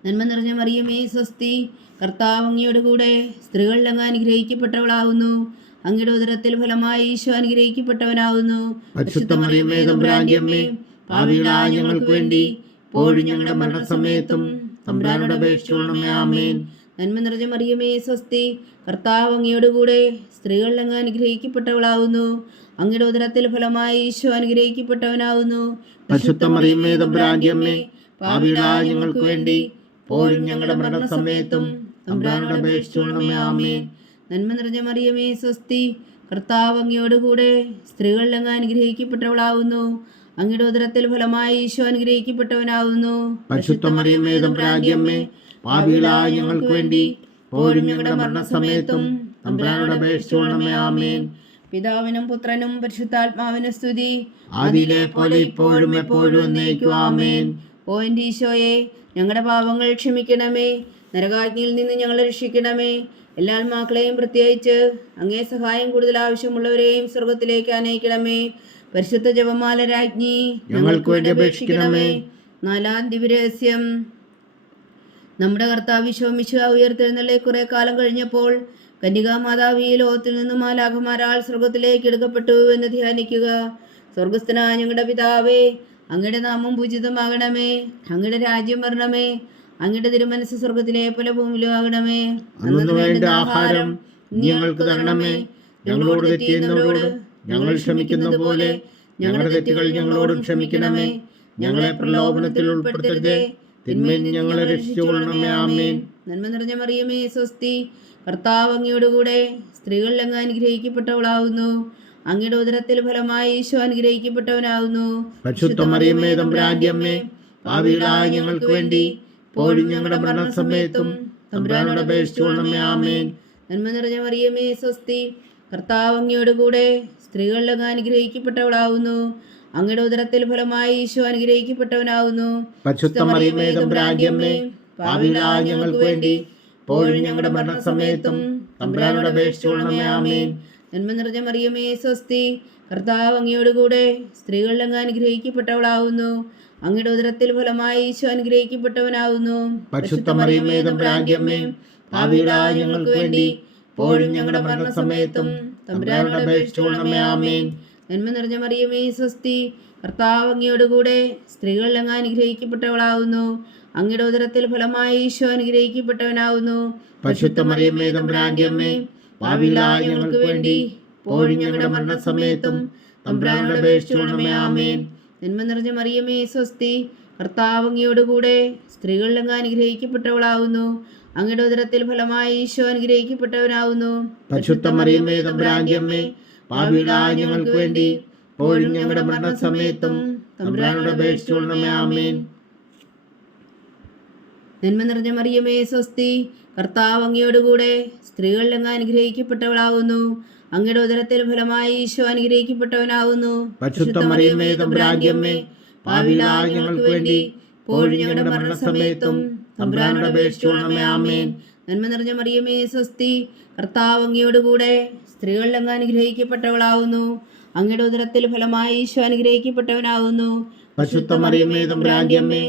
നന്മ നിറഞ്ഞ മറിയമേ സ്വസ്തി, കർത്താവ് അങ്ങയോടുകൂടെ സ്ത്രീകളിൽ അങ്ങ് അനുഗ്രഹിക്കപ്പെട്ടവളാവുന്നു. അങ്ങയുടെ ഉദരത്തിൽ ഫലമായി ഈശോ അനുഗ്രഹിക്കപ്പെട്ടവനാവുന്നു. പരിശുദ്ധ മറിയമേ തമ്പുരാന്റെ അമ്മേ, പാപികളായ ഞങ്ങൾക്ക് വേണ്ടി ഇപ്പോഴും ഞങ്ങളുടെ മരണസമയത്തും തമ്പുരാനോട് അപേക്ഷിച്ചുകൊള്ളണമേ. ആമേൻ. നന്മ നിറഞ്ഞ മറിയമേ സ്വസ്തി, കർത്താവ് അങ്ങയോടുകൂടെ സ്ത്രീകളിൽ അങ്ങ് അനുഗ്രഹിക്കപ്പെട്ടവളാവുന്നു. അങ്ങയുടെ ഉദരത്തിൽ ഫലമായി ഈശോ അനുഗ്രഹിക്കപ്പെട്ടവനാവുന്നു. പരിശുദ്ധ മറിയമേ തമ്പുരാന്റെ അമ്മേ, പാപികളായ ഞങ്ങൾക്ക് വേണ്ടി ഇപ്പോഴും ഞങ്ങളുടെ മരണസമയത്തും തമ്പുരാനോട് അപേക്ഷിച്ചുകൊള്ളണമേ. ആമേൻ. നന്മ നിറഞ്ഞ മറിയമേ സ്വസ്തി, കർത്താവ് അങ്ങയോടുകൂടെ സ്ത്രീകളിൽ അങ്ങ് അനുഗ്രഹിക്കപ്പെട്ടവളാവുന്നു. അങ്ങയുടെ ഉദരത്തിൽ ഫലമായി ഈശോ അനുഗ്രഹിക്കപ്പെട്ടവനാവുന്നു. പരിശുദ്ധ മറിയമേ തമ്പുരാന്റെ അമ്മേ, പാപികളായ ഞങ്ങൾക്ക് വേണ്ടി ഇപ്പോഴും ഞങ്ങളുടെ മരണസമയത്തും തമ്പുരാനോട് അപേക്ഷിച്ചുകൊള്ളണമേ. ആമേൻ. പിതാവിനും പുത്രനും പരിശുദ്ധാത്മാവിനും സ്തുതി, ആദിയിലെ പോലെ ഇപ്പോഴും എപ്പോഴും എന്നേക്കും. ആമേൻ. ഓ എൻ്റെ ഈശോയെ, ഞങ്ങളുടെ പാപങ്ങൾ ക്ഷമിക്കണമേ, നരകാഗ്നിയിൽ നിന്ന് ഞങ്ങളെ രക്ഷിക്കണമേ. എല്ലാ ആത്മാക്കളെയും പ്രത്യേകിച്ച് അങ്ങേ സഹായം കൂടുതൽ ആവശ്യമുള്ളവരെയും സ്വർഗത്തിലേക്ക് ആനയിക്കണമേ. പരിശുദ്ധ ജപമാല രാജ്ഞി ഞങ്ങൾക്ക് വേണ്ടി അപേക്ഷിക്കണമേ. നാലാം ദിവ്യരഹസ്യം. നമ്മുടെ കർത്താവ് ഈശോ മിശിഹാ ഉയർത്തെഴുന്നള്ളി കുറെ കാലം കഴിഞ്ഞപ്പോൾ കന്യകാമാതാവ് ഈ ലോകത്തിൽ നിന്നും മാലാഖമാരാൽ സ്വർഗത്തിലേക്ക് എടുക്കപ്പെട്ടു എന്ന് ധ്യാനിക്കുക. സ്വർഗസ്ഥനായ ഞങ്ങളുടെ പിതാവേ, അങ്ങയുടെ നാമം പൂജിതമാകണമേ. അങ്ങയുടെ രാജ്യം വരണമേ. അങ്ങയുടെ തിരുമനസ് സ്വർഗത്തിലെ പോലെ ഭൂമിയിലും ആകണമേ. അന്നു വേണ്ട ആഹാരം ഞങ്ങൾക്ക് തരണമേ. ഞങ്ങളോട് തെറ്റ് ചെയ്യുന്നവരോട് ഞങ്ങൾ ക്ഷമിക്കുന്ന പോലെ ഞങ്ങളുടെ തെറ്റുകൾ ഞങ്ങളോടും ക്ഷമിക്കണമേ. ഞങ്ങളെ പ്രലോഭനത്തിൽ ഉൾപ്പെടുത്തരുതേ, തിന്മയിൽ നിന്ന് ഞങ്ങളെ രക്ഷിച്ചുകൊള്ളണമേ. ആമേൻ. നന്മ നിറഞ്ഞ മറിയമേ, സ്വസ്തി. കർത്താവ് അങ്ങയോടുകൂടെ സ്ത്രീകളിൽ അങ്ങ് അനുഗ്രഹിക്കപ്പെട്ടവളാകുന്നു. അങ്ങയുടെ ഉദരത്തിൽ ഫലമായി ഈശോ അനുഗ്രഹിക്കപ്പെട്ടവനാകുന്നു. പരിശുദ്ധ മറിയമ്മേ, തമ്പുരാന്റെ അമ്മേ, പാപികളായ ഞങ്ങൾക്ക് വേണ്ടി ഇപ്പോഴും ഞങ്ങളുടെ മരണസമയത്തും തമ്പുരാനോട് അപേക്ഷിച്ചുകൊള്ളണമേ. ആമേൻ. നന്മ നിറഞ്ഞ മറിയമേ, സ്വസ്തി. കർത്താവ് അങ്ങയോടുകൂടെ സ്ത്രീകളിൽ അങ്ങ് അനുഗ്രഹിക്കപ്പെട്ടവളാകുന്നു. അങ്ങയുടെ ഉദരത്തിൽ ഫലമായി ഈശോ അനുഗ്രഹിക്കപ്പെട്ടവനാകുന്നു. പരിശുദ്ധ മറിയമ്മേ, തമ്പുരാന്റെ അമ്മേ, പാപികളായ ഞങ്ങൾക്ക് വേണ്ടി ഇപ്പോഴും ഞങ്ങളുടെ മരണസമയത്തും തമ്പുരാനോട് അപേക്ഷിച്ചുകൊള്ളണമേ. ആമേൻ. നന്മ നിറഞ്ഞ മറിയമേ, സ്വസ്തി. കർത്താവ് അങ്ങയോടുകൂടെ സ്ത്രീകളിൽ അങ്ങ് അനുഗ്രഹിക്കപ്പെട്ടവളാകുന്നു. അങ്ങയുടെ ഉദരത്തിൽ ഫലമായി ഈശോ അനുഗ്രഹിക്കപ്പെട്ടവനാകുന്നു. പരിശുദ്ധ മറിയമ്മേ, തമ്പുരാന്റെ അമ്മേ, പാപികളായ ഞങ്ങൾക്ക് വേണ്ടി ഇപ്പോഴും ഞങ്ങളുടെ മരണസമയത്തും തമ്പുരാനോട് അപേക്ഷിച്ചുകൊള്ളണമേ. ആമേൻ. നന്മ നിറഞ്ഞ മറിയമേ, സ്വസ്തി. കർത്താവ് അങ്ങയോടുകൂടെ സ്ത്രീകളിൽ അങ്ങ് അനുഗ്രഹിക്കപ്പെട്ടവളാകുന്നു. അങ്ങയുടെ ഉദരത്തിൽ ഫലമായി ഈശോ അനുഗ്രഹിക്കപ്പെട്ടവനാകുന്നു. പരിശുദ്ധ മറിയമ്മേ, തമ്പുരാന്റെ അമ്മേ, പാപികളായ ഞങ്ങൾക്ക് വേണ്ടി ഇപ്പോഴും ഞങ്ങളുടെ മരണസമയത്തും തമ്പുരാനോട് അപേക്ഷിച്ചുകൊള്ളണമേ. ആമേൻ. നന്മ നിറഞ്ഞ മറിയമേ, സ്വസ്തി. കർത്താവ് അങ്ങയോടുകൂടെ സ്ത്രീകളിൽ അങ്ങ് അനുഗ്രഹിക്കപ്പെട്ടവളാകുന്നു. അങ്ങയുടെ ഉദരത്തിൽ ഫലമായി ഈശോ അനുഗ്രഹിക്കപ്പെട്ടവനാകുന്നു. പരിശുദ്ധ മറിയമ്മേ, തമ്പുരാന്റെ അമ്മേ, പാപികളായ ഞങ്ങൾക്ക് വേണ്ടി ഇപ്പോഴും ഞങ്ങളുടെ മരണസമയത്തും തമ്പുരാനോട് അപേക്ഷിച്ചുകൊള്ളണമേ. ആമേൻ. നന്മ നിറഞ്ഞ മറിയമേ, സ്വസ്തി. കർത്താവ് അങ്ങയോടുകൂടെ സ്ത്രീകളിൽ അങ്ങ് അനുഗ്രഹിക്കപ്പെട്ടവളാകുന്നു. അങ്ങയുടെ ഉദരത്തിൽ ഫലമായി ഈശോ അനുഗ്രഹിക്കപ്പെട്ടവനാകുന്നു. പരിശുദ്ധ മറിയമ്മേ, തമ്പുരാന്റെ അമ്മേ, പാപികളായ ഞങ്ങൾക്ക് വേണ്ടി ഇപ്പോഴും ഞങ്ങളുടെ മരണസമയത്തും തമ്പുരാനോട് അപേക്ഷിച്ചുകൊള്ളണമേ. ആമേൻ. നന്മ നിറഞ്ഞ മറിയമേ, സ്വസ്തി. കർത്താവ് അങ്ങയോടുകൂടെ സ്ത്രീകളിൽ അങ്ങ് അനുഗ്രഹിക്കപ്പെട്ടവളാകുന്നു. അങ്ങയുടെ ഉദരത്തിൽ ഫലമായി ഈശോ അനുഗ്രഹിക്കപ്പെട്ടവനാകുന്നു. പരിശുദ്ധ മറിയമ്മേ, തമ്പുരാന്റെ അമ്മേ,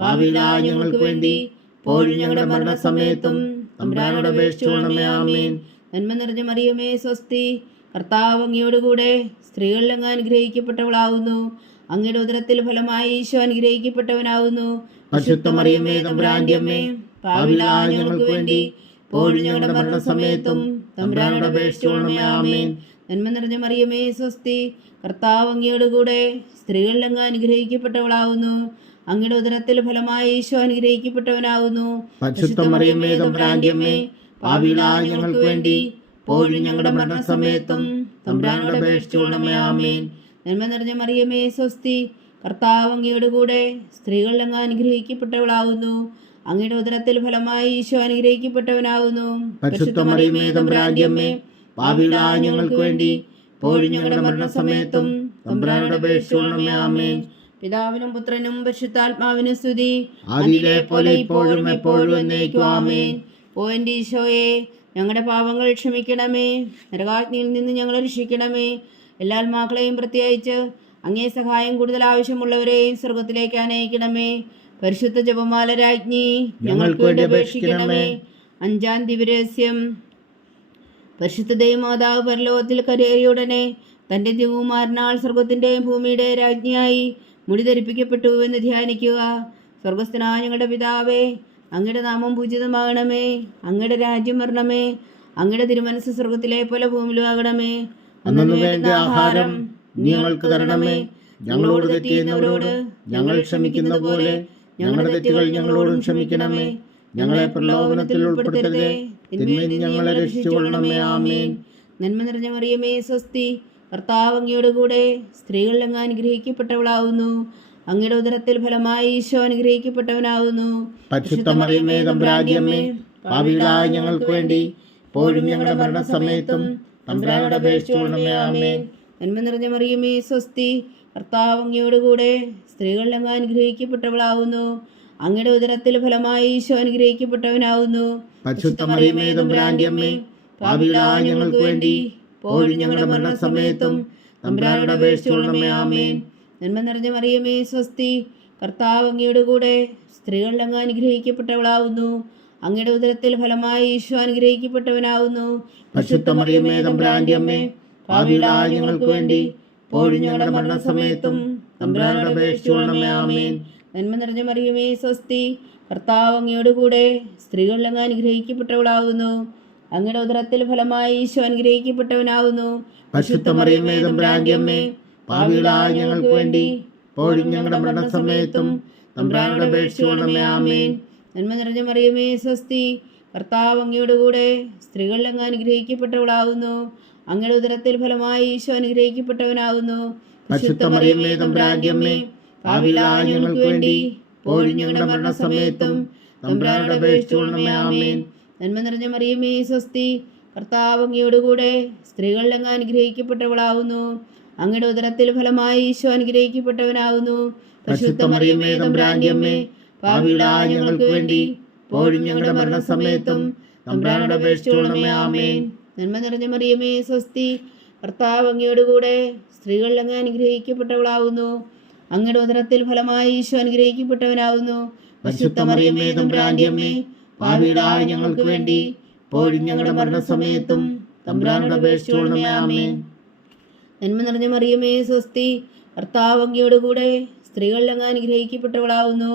പാപികളായ ഞങ്ങൾക്ക് വേണ്ടി ഇപ്പോഴും ഞങ്ങളുടെ മരണസമയത്തും തമ്പുരാനോട് അപേക്ഷിച്ചുകൊള്ളണമേ. ആമേൻ. നന്മ നിറഞ്ഞ മറിയമേ, സ്വസ്തി. കർത്താവ് അങ്ങയോടുകൂടെ സ്ത്രീകളിൽ അങ്ങ് അനുഗ്രഹിക്കപ്പെട്ടവളാകുന്നു. അങ്ങയുടെ ഉദരത്തിൽ ഫലമായി ഈശോ അനുഗ്രഹിക്കപ്പെട്ടവനാകുന്നു. പരിശുദ്ധ മറിയമ്മേ, തമ്പുരാന്റെ അമ്മേ, പാപികളായ ഞങ്ങൾക്ക് വേണ്ടി ഇപ്പോഴും ഞങ്ങളുടെ മരണസമയത്തും തമ്പുരാനോട് അപേക്ഷിച്ചുകൊള്ളണമേ. ആമേൻ. നന്മ നിറഞ്ഞ മറിയമേ, സ്വസ്തി. കർത്താവ് അങ്ങയോടുകൂടെ സ്ത്രീകളിൽ അങ്ങ് അനുഗ്രഹിക്കപ്പെട്ടവളാകുന്നു. അങ്ങയുടെ ഉദരത്തിൽ ഫലമായി ഈശോ അനുഗ്രഹിക്കപ്പെട്ടവനാകുന്നു. പരിശുദ്ധ മറിയമ്മേ, തമ്പുരാന്റെ അമ്മേ, പാപികളായ ഞങ്ങൾക്ക് വേണ്ടി ഇപ്പോഴും ഞങ്ങളുടെ മരണസമയത്തും തമ്പുരാനോട് അപേക്ഷിച്ചുകൊള്ളണമേ. ആമേൻ. നന്മ നിറഞ്ഞ മറിയമേ, സ്വസ്തി. കർത്താവ് അങ്ങയോടുകൂടെ സ്ത്രീകളിൽ അങ്ങ് അനുഗ്രഹിക്കപ്പെട്ടവളാകുന്നു. അങ്ങയുടെ ഉദരത്തിൽ ഫലമായി ഈശോ അനുഗ്രഹിക്കപ്പെട്ടവനാകുന്നു. പരിശുദ്ധ മറിയമ്മേ, തമ്പുരാന്റെ അമ്മേ, പാപികളായ ഞങ്ങൾക്ക് വേണ്ടി ഇപ്പോഴും ഞങ്ങളുടെ മരണസമയത്തും തമ്പുരാനോട് അപേക്ഷിച്ചുകൊള്ളണമേ. ആമേൻ. പിതാവിനും പുത്രനും പരിശുദ്ധാത്മാവിനും സ്തുതി. ആദിയിലെ പോലെ ഇപ്പോഴും എപ്പോഴും എന്നേക്കും. ആമേൻ. ഓ എൻ്റെ ഈശോയെ, ഞങ്ങളുടെ പാപങ്ങൾ ക്ഷമിക്കണമേ. നരകാഗ്നിയിൽ നിന്ന് ഞങ്ങളെ രക്ഷിക്കണമേ. എല്ലാ ആത്മാക്കളെയും പ്രത്യേകിച്ച് അങ്ങേ സഹായം കൂടുതൽ ആവശ്യമുള്ളവരെയും സ്വർഗത്തിലേക്ക് അനയിക്കണമേ. പരിശുദ്ധ ജപമാല രാജ്ഞി, ഞങ്ങൾക്ക് വേണ്ടി അപേക്ഷിക്കണമേ. അഞ്ചാം ദിവ്യരഹസ്യം. പരിശുദ്ധ ദൈവമാതാവ് പരലോകത്തിൽ കരേറിയുടനെ തൻ്റെ ദിവകുമാരനാൽ സ്വർഗത്തിൻ്റെയും ഭൂമിയുടെ രാജ്ഞിയായി മുടി ധരിപ്പിക്കപ്പെട്ടു എന്ന് ധ്യാനിക്കുക. സ്വർഗസ്ഥനായ ഞങ്ങളുടെ പിതാവേ, അങ്ങയുടെ നാമം പൂജിതമാകണമേ. അങ്ങയുടെ രാജ്യം വരണമേ. അങ്ങയുടെ തിരുമനസ് സ്വർഗത്തിലെ പോലെ ഭൂമിയിലും ആകണമേ. അന്നു വേണ്ട ആഹാരം ഞങ്ങൾക്ക് തരണമേ. ഞങ്ങളോട് തെറ്റ് ചെയ്യുന്നവരോട് ഞങ്ങൾ ക്ഷമിക്കുന്ന പോലെ ഞങ്ങളുടെ തെറ്റുകൾ ഞങ്ങളോടും ക്ഷമിക്കണമേ. ഞങ്ങളെ പ്രലോഭനത്തിൽ ഉൾപ്പെടുത്തരുതേ, തിന്മയിൽ നിന്ന് ഞങ്ങളെ രക്ഷിച്ചുകൊള്ളണമേ. ആമേൻ. നന്മ നിറഞ്ഞ മറിയമേ, സ്വസ്തി. കർത്താവ് അങ്ങയോടുകൂടെ സ്ത്രീകളിൽ അങ്ങ് അനുഗ്രഹിക്കപ്പെട്ടവളാകുന്നു. അങ്ങയുടെ ഉദരത്തിൽ ഫലമായി ഈശോ അനുഗ്രഹിക്കപ്പെട്ടവനാകുന്നു. പരിശുദ്ധ മറിയമ്മേ, തമ്പുരാന്റെ അമ്മേ, പാപികളായ ഞങ്ങൾക്ക് വേണ്ടി ഇപ്പോഴും ഞങ്ങളുടെ മരണസമയത്തും തമ്പുരാനോട് അപേക്ഷിച്ചുകൊള്ളണമേ. ആമേൻ. നന്മ നിറഞ്ഞ മറിയമേ, സ്വസ്തി. കർത്താവ് അങ്ങയോടുകൂടെ സ്ത്രീകളിൽ അങ്ങ് അനുഗ്രഹിക്കപ്പെട്ടവളാകുന്നു. അങ്ങയുടെ ഉദരത്തിൽ ഫലമായി ഈശോ അനുഗ്രഹിക്കപ്പെട്ടവനാകുന്നു. പരിശുദ്ധ മറിയമ്മേ, തമ്പുരാന്റെ അമ്മേ, പാപികളായ ഞങ്ങൾക്ക് വേണ്ടി ഇപ്പോഴും ഞങ്ങളുടെ മരണസമയത്തും തമ്പുരാനോട് അപേക്ഷിച്ചുകൊള്ളണമേ. ആമേൻ. നന്മ നിറഞ്ഞ മറിയമേ, സ്വസ്തി. കർത്താവ് അങ്ങയോടുകൂടെ സ്ത്രീകളിൽ അങ്ങ് അനുഗ്രഹിക്കപ്പെട്ടവളാകുന്നു. അങ്ങയുടെ ഉദരത്തിൽ ഫലമായി ഈശോ അനുഗ്രഹിക്കപ്പെട്ടവനാകുന്നു. പരിശുദ്ധ മറിയമ്മേ, തമ്പുരാന്റെ അമ്മേ, പാപികളായ ഞങ്ങൾക്ക് വേണ്ടി ഇപ്പോഴും ഞങ്ങളുടെ മരണസമയത്തും തമ്പുരാനോട് അപേക്ഷിച്ചുകൊള്ളണമേ. ആമേൻ. നന്മ നിറഞ്ഞ മറിയമേ സ്വസ്തി, കർത്താവ് അങ്ങയോട് കൂടെ സ്ത്രീകളിൽ അങ്ങ് അനുഗ്രഹിക്കപ്പെട്ടവളാകുന്നു. അങ്ങയുടെ ഉദരത്തിൽ ഫലമായി ഈശോ അനുഗ്രഹിക്കപ്പെട്ടവനാകുന്നു. പരിശുദ്ധ മറിയമേ തമ്പുരാന്റെ അമ്മേ, പാപികളായ ഞങ്ങൾക്ക് വേണ്ടി ഇപ്പോഴും ഞങ്ങളുടെ മരണസമയത്തും തമ്പുരാനോട് അപേക്ഷിച്ചുകൊള്ളണമേ. ആമേൻ. നന്മ നിറഞ്ഞ മറിയമേ സ്വസ്തി, കർത്താവ് അങ്ങയോട് കൂടെ സ്ത്രീകളിൽ അങ്ങ് അനുഗ്രഹിക്കപ്പെട്ടവളാകുന്നു. അങ്ങയുടെ ഉദരത്തിൽ ഫലമായി ഈശോ അനുഗ്രഹിക്കപ്പെട്ടവനാകുന്നു. പരിശുദ്ധ മറിയമേ തമ്പുരാന്റെ അമ്മേ, പാപികളായ ഞങ്ങൾക്ക് വേണ്ടി ഇപ്പോഴും ഞങ്ങളുടെ മരണസമയത്തും തമ്പുരാനോട് അപേക്ഷിച്ചുകൊള്ളണമേ. ആമേൻ. നന്മ നിറഞ്ഞ മറിയമേ സ്വസ്തി, കർത്താവ് അങ്ങയോട് കൂടെ സ്ത്രീകളിൽ അങ്ങ് അനുഗ്രഹിക്കപ്പെട്ടവളാകുന്നു. അങ്ങയുടെ ഉദരത്തിൽ ഫലമായി ഈശോ അനുഗ്രഹിക്കപ്പെട്ടവനാകുന്നു. പരിശുദ്ധ മറിയമേ തമ്പുരാന്റെ അമ്മേ, പാപികളായ ഞങ്ങൾക്ക് വേണ്ടി ഇപ്പോഴും ഞങ്ങളുടെ മരണസമയത്തും തമ്പുരാനോട് അപേക്ഷിച്ചുകൊള്ളണമേ. ആമേൻ. നന്മ നിറഞ്ഞ മറിയമേ സ്വസ്തി, കർത്താവ് അങ്ങയോട് കൂടെ സ്ത്രീകളിൽ അങ്ങ് അനുഗ്രഹിക്കപ്പെട്ടവളാകുന്നു. അങ്ങയുടെ ഉദരത്തിൽ ഫലമായി ഈശോ അനുഗ്രഹിക്കപ്പെട്ടവനാകുന്നു. പരിശുദ്ധ മറിയമേ തമ്പുരാന്റെ അമ്മേ, പാപികളായ ഞങ്ങൾക്ക് വേണ്ടി ഇപ്പോഴും ഞങ്ങളുടെ മരണസമയത്തും തമ്പുരാനോട് അപേക്ഷിച്ചുകൊള്ളണമേ. ആമേൻ. നന്മ നിറഞ്ഞ മറിയമേ സ്വസ്തി, കർത്താവ് അങ്ങയോട് കൂടെ സ്ത്രീകളിൽ അങ്ങ് അനുഗ്രഹിക്കപ്പെട്ടവളാകുന്നു.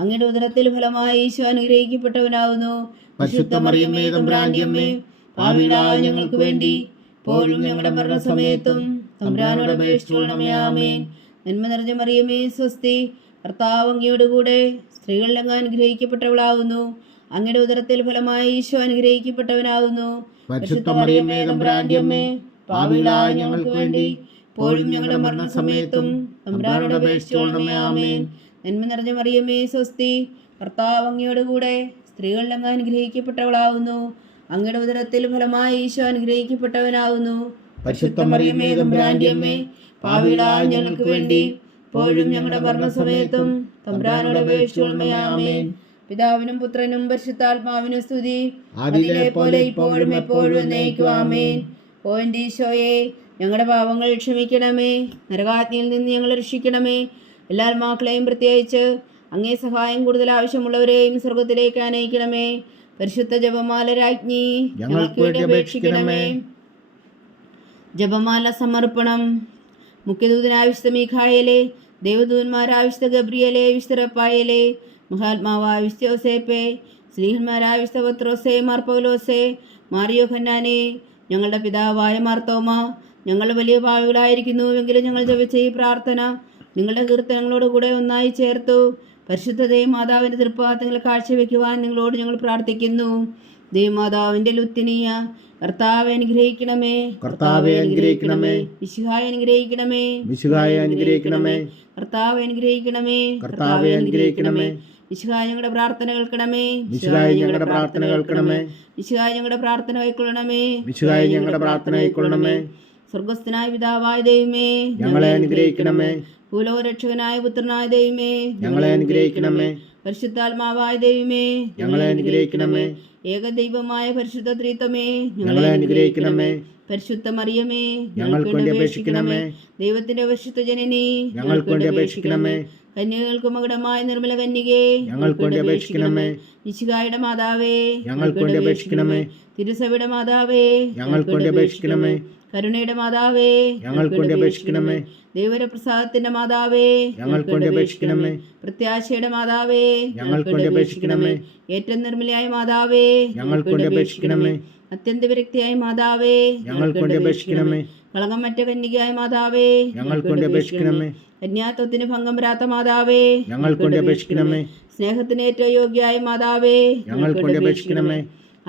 അങ്ങയുടെ ഉദരത്തിൽ ഫലമായി ഈശോ അനുഗ്രഹിക്കപ്പെട്ടവനാകുന്നു. പരിശുദ്ധ മറിയമേ തമ്പുരാന്റെ അമ്മേ, പാപികളായ ഞങ്ങൾക്ക് വേണ്ടി ഇപ്പോഴും ഞങ്ങളുടെ മരണസമയത്തും തമ്പുരാനോട് അപേക്ഷിച്ചുകൊള്ളണമേ. ആമേൻ. നന്മ നിറഞ്ഞ മറിയമേ സ്വസ്തി, കർത്താവ് അങ്ങയോട് കൂടെ സ്ത്രീകളിൽ അങ്ങ് അനുഗ്രഹിക്കപ്പെട്ടവളാകുന്നു. അങ്ങയുടെ ഉദരത്തിൽ ഫലമായി ഈശോ അനുഗ്രഹിക്കപ്പെട്ടവനാകുന്നു. പരിശുദ്ധ മറിയമേ തമ്പുരാന്റെ അമ്മേ, പാപികളായ ഞങ്ങൾക്ക് വേണ്ടി ഇപ്പോഴും ഞങ്ങളുടെ മരണസമയത്തും തമ്പുരാനോട് അപേക്ഷിച്ചുകൊള്ളണമേ. ആമേൻ. നന്മ നിറഞ്ഞ മറിയമേ സ്വസ്തി, കർത്താവ് അങ്ങയോട് കൂടെ സ്ത്രീകളിൽ അങ്ങ് അനുഗ്രഹിക്കപ്പെട്ടവളാകുന്നു. അങ്ങയുടെ ഉദരത്തിൽ ഫലമായി ഈശോ അനുഗ്രഹിക്കപ്പെട്ടവനാകുന്നു. പരിശുദ്ധ മറിയമേ തമ്പുരാന്റെ അമ്മേ, പാപികളായ ഞങ്ങൾക്ക് വേണ്ടി ഇപ്പോഴും ഞങ്ങളുടെ മരണസമയത്തും തമ്പുരാനോട് അപേക്ഷിച്ചുകൊള്ളണമേ. ആമേൻ. പിതാവിനും പുത്രനും പരിശുദ്ധാത്മാവിനും സ്തുതി, അതിലെ പോലെ ഇപ്പോഴും എപ്പോഴും എന്നേക്കും. ആമേൻ. ഓ എൻ്റെ ഈശോയെ, ഞങ്ങളുടെ പാപങ്ങൾ ക്ഷമിക്കണമേ. നരകാഗ്നിയിൽ നിന്ന് ഞങ്ങളെ രക്ഷിക്കണമേ. എല്ലാ ആത്മാക്കളെയും പ്രത്യേകിച്ച് അങ്ങേ സഹായം കൂടുതൽ ആവശ്യമുള്ളവരെയും സ്വർഗത്തിലേക്ക് അനയിക്കണമേ. പരിശുദ്ധ ജപമാല രാജ്ഞി, ഞങ്ങൾക്ക് വേണ്ടി അപേക്ഷിക്കണമേ. ജപമാല സമർപ്പണം. മുഖ്യദൂതനായ വിശുദ്ധ മീഖായേലേ, ദേവദൂതന്മാരായ വിശുദ്ധ ഗബ്രിയേലേ, വിശുദ്ധ റഫായേലേ, മഹാത്മാവായ വിശുദ്ധ യോസേപ്പേ, സ്ലീഹന്മാരായ വിശുദ്ധ പത്രോസേ, മാർ പൗലോസേ, മാർ യോഹന്നാനേ, ഞങ്ങളുടെ പിതാവായ മാർത്തോമ, ഞങ്ങൾ വലിയ പാവികളായിരിക്കുന്നുവെങ്കിലും ഞങ്ങൾ ജപിച്ച ഈ പ്രാർത്ഥന നിങ്ങളുടെ കീർത്തനങ്ങളോട് കൂടെ ഒന്നായി ചേർത്തു പരിശുദ്ധതയും മാതാവിൻ്റെ തൃപ്പാദങ്ങൾ കാഴ്ചവെക്കുവാൻ നിങ്ങളോട് ഞങ്ങൾ പ്രാർത്ഥിക്കുന്നു. ദേവമാതാവിൻ്റെ ലുത്തിനിയ കർത്താവെ അനുഗ്രഹിക്കണമേ. കർത്താവെ അനുഗ്രഹിക്കണമേ. മിശിഹായെ അനുഗ്രഹിക്കണമേ. മിശിഹായെ അനുഗ്രഹിക്കണമേ. കർത്താവെ അനുഗ്രഹിക്കണമേ. കർത്താവെ അനുഗ്രഹിക്കണമേ. മിശിഹായ ഞങ്ങളുടെ പ്രാർത്ഥന കേൾക്കണമേ. മിശിഹായ ഞങ്ങളുടെ പ്രാർത്ഥന കേൾക്കണമേ. മിശിഹായ ഞങ്ങളുടെ പ്രാർത്ഥന കൈക്കൊള്ളണമേ. മിശിഹായ ഞങ്ങളുടെ പ്രാർത്ഥന കൈക്കൊള്ളണമേ. സ്വർഗസ്ഥനായ പിതാവായ ദൈവമേ, ഞങ്ങളെ അനുഗ്രഹിക്കണമേ. ഭൂലോകരക്ഷകനായ പുത്രനായ ദൈവമേ, ഞങ്ങളെ അനുഗ്രഹിക്കണമേ. പരിശുദ്ധാത്മാവായ ദൈവമേ, ഞങ്ങളെ അനുഗ്രഹിക്കണമേ. ഏകദൈവമായ പരിശുദ്ധ ത്രിത്വമേ, ഞങ്ങളെ അനുഗ്രഹിക്കണമേ. പരിശുദ്ധ മറിയമേ, ഞങ്ങൾക്ക് വേണ്ടി അപേക്ഷിക്കണമേ. ദൈവത്തിന്റെ പരിശുദ്ധ ജനനി, ഞങ്ങൾക്ക് വേണ്ടി അപേക്ഷിക്കണമേ. കന്യകൾക്ക് മകുടമായ നിർമ്മല കന്യകേ, ഞങ്ങൾക്ക് വേണ്ടി അപേക്ഷിക്കണമേ. മിശിഹായുടെ മാതാവേ, ഞങ്ങൾക്ക് വേണ്ടി അപേക്ഷിക്കണമേ. തിരുസഭയുടെ മാതാവേ, ഞങ്ങൾക്ക് വേണ്ടി അപേക്ഷിക്കണമേ. കരുണയുടെ മാതാവേ, ഞങ്ങൾക്ക് വേണ്ടി അപേക്ഷിക്കണമേ. ദൈവപ്രസാദത്തിന്റെ മാതാവേ, ഞങ്ങൾക്ക് വേണ്ടി അപേക്ഷിക്കണമേ. പ്രത്യാശയുടെ മാതാവേ, ഞങ്ങൾക്ക് വേണ്ടി അപേക്ഷിക്കണമേ. ഏറ്റവും നിർമ്മലയായ മാതാവേ, ഞങ്ങൾക്ക് വേണ്ടി അപേക്ഷിക്കണമേ. അത്യന്ത വിരക്തിയായ മാതാവേ, ഞങ്ങൾക്ക് വേണ്ടി അപേക്ഷിക്കണമേ. കളങ്കമറ്റ കന്യകയായ മാതാവേ, ഞങ്ങൾക്ക് വേണ്ടി അപേക്ഷിക്കണമേ. കന്യാത്വത്തിന് ഭംഗം വരാത്ത മാതാവേ, ഞങ്ങൾക്ക് വേണ്ടി അപേക്ഷിക്കണമേ. സ്നേഹത്തിന് ഏറ്റവും യോഗ്യയായ മാതാവേ, ഞങ്ങൾക്ക് വേണ്ടി അപേക്ഷിക്കണമേ.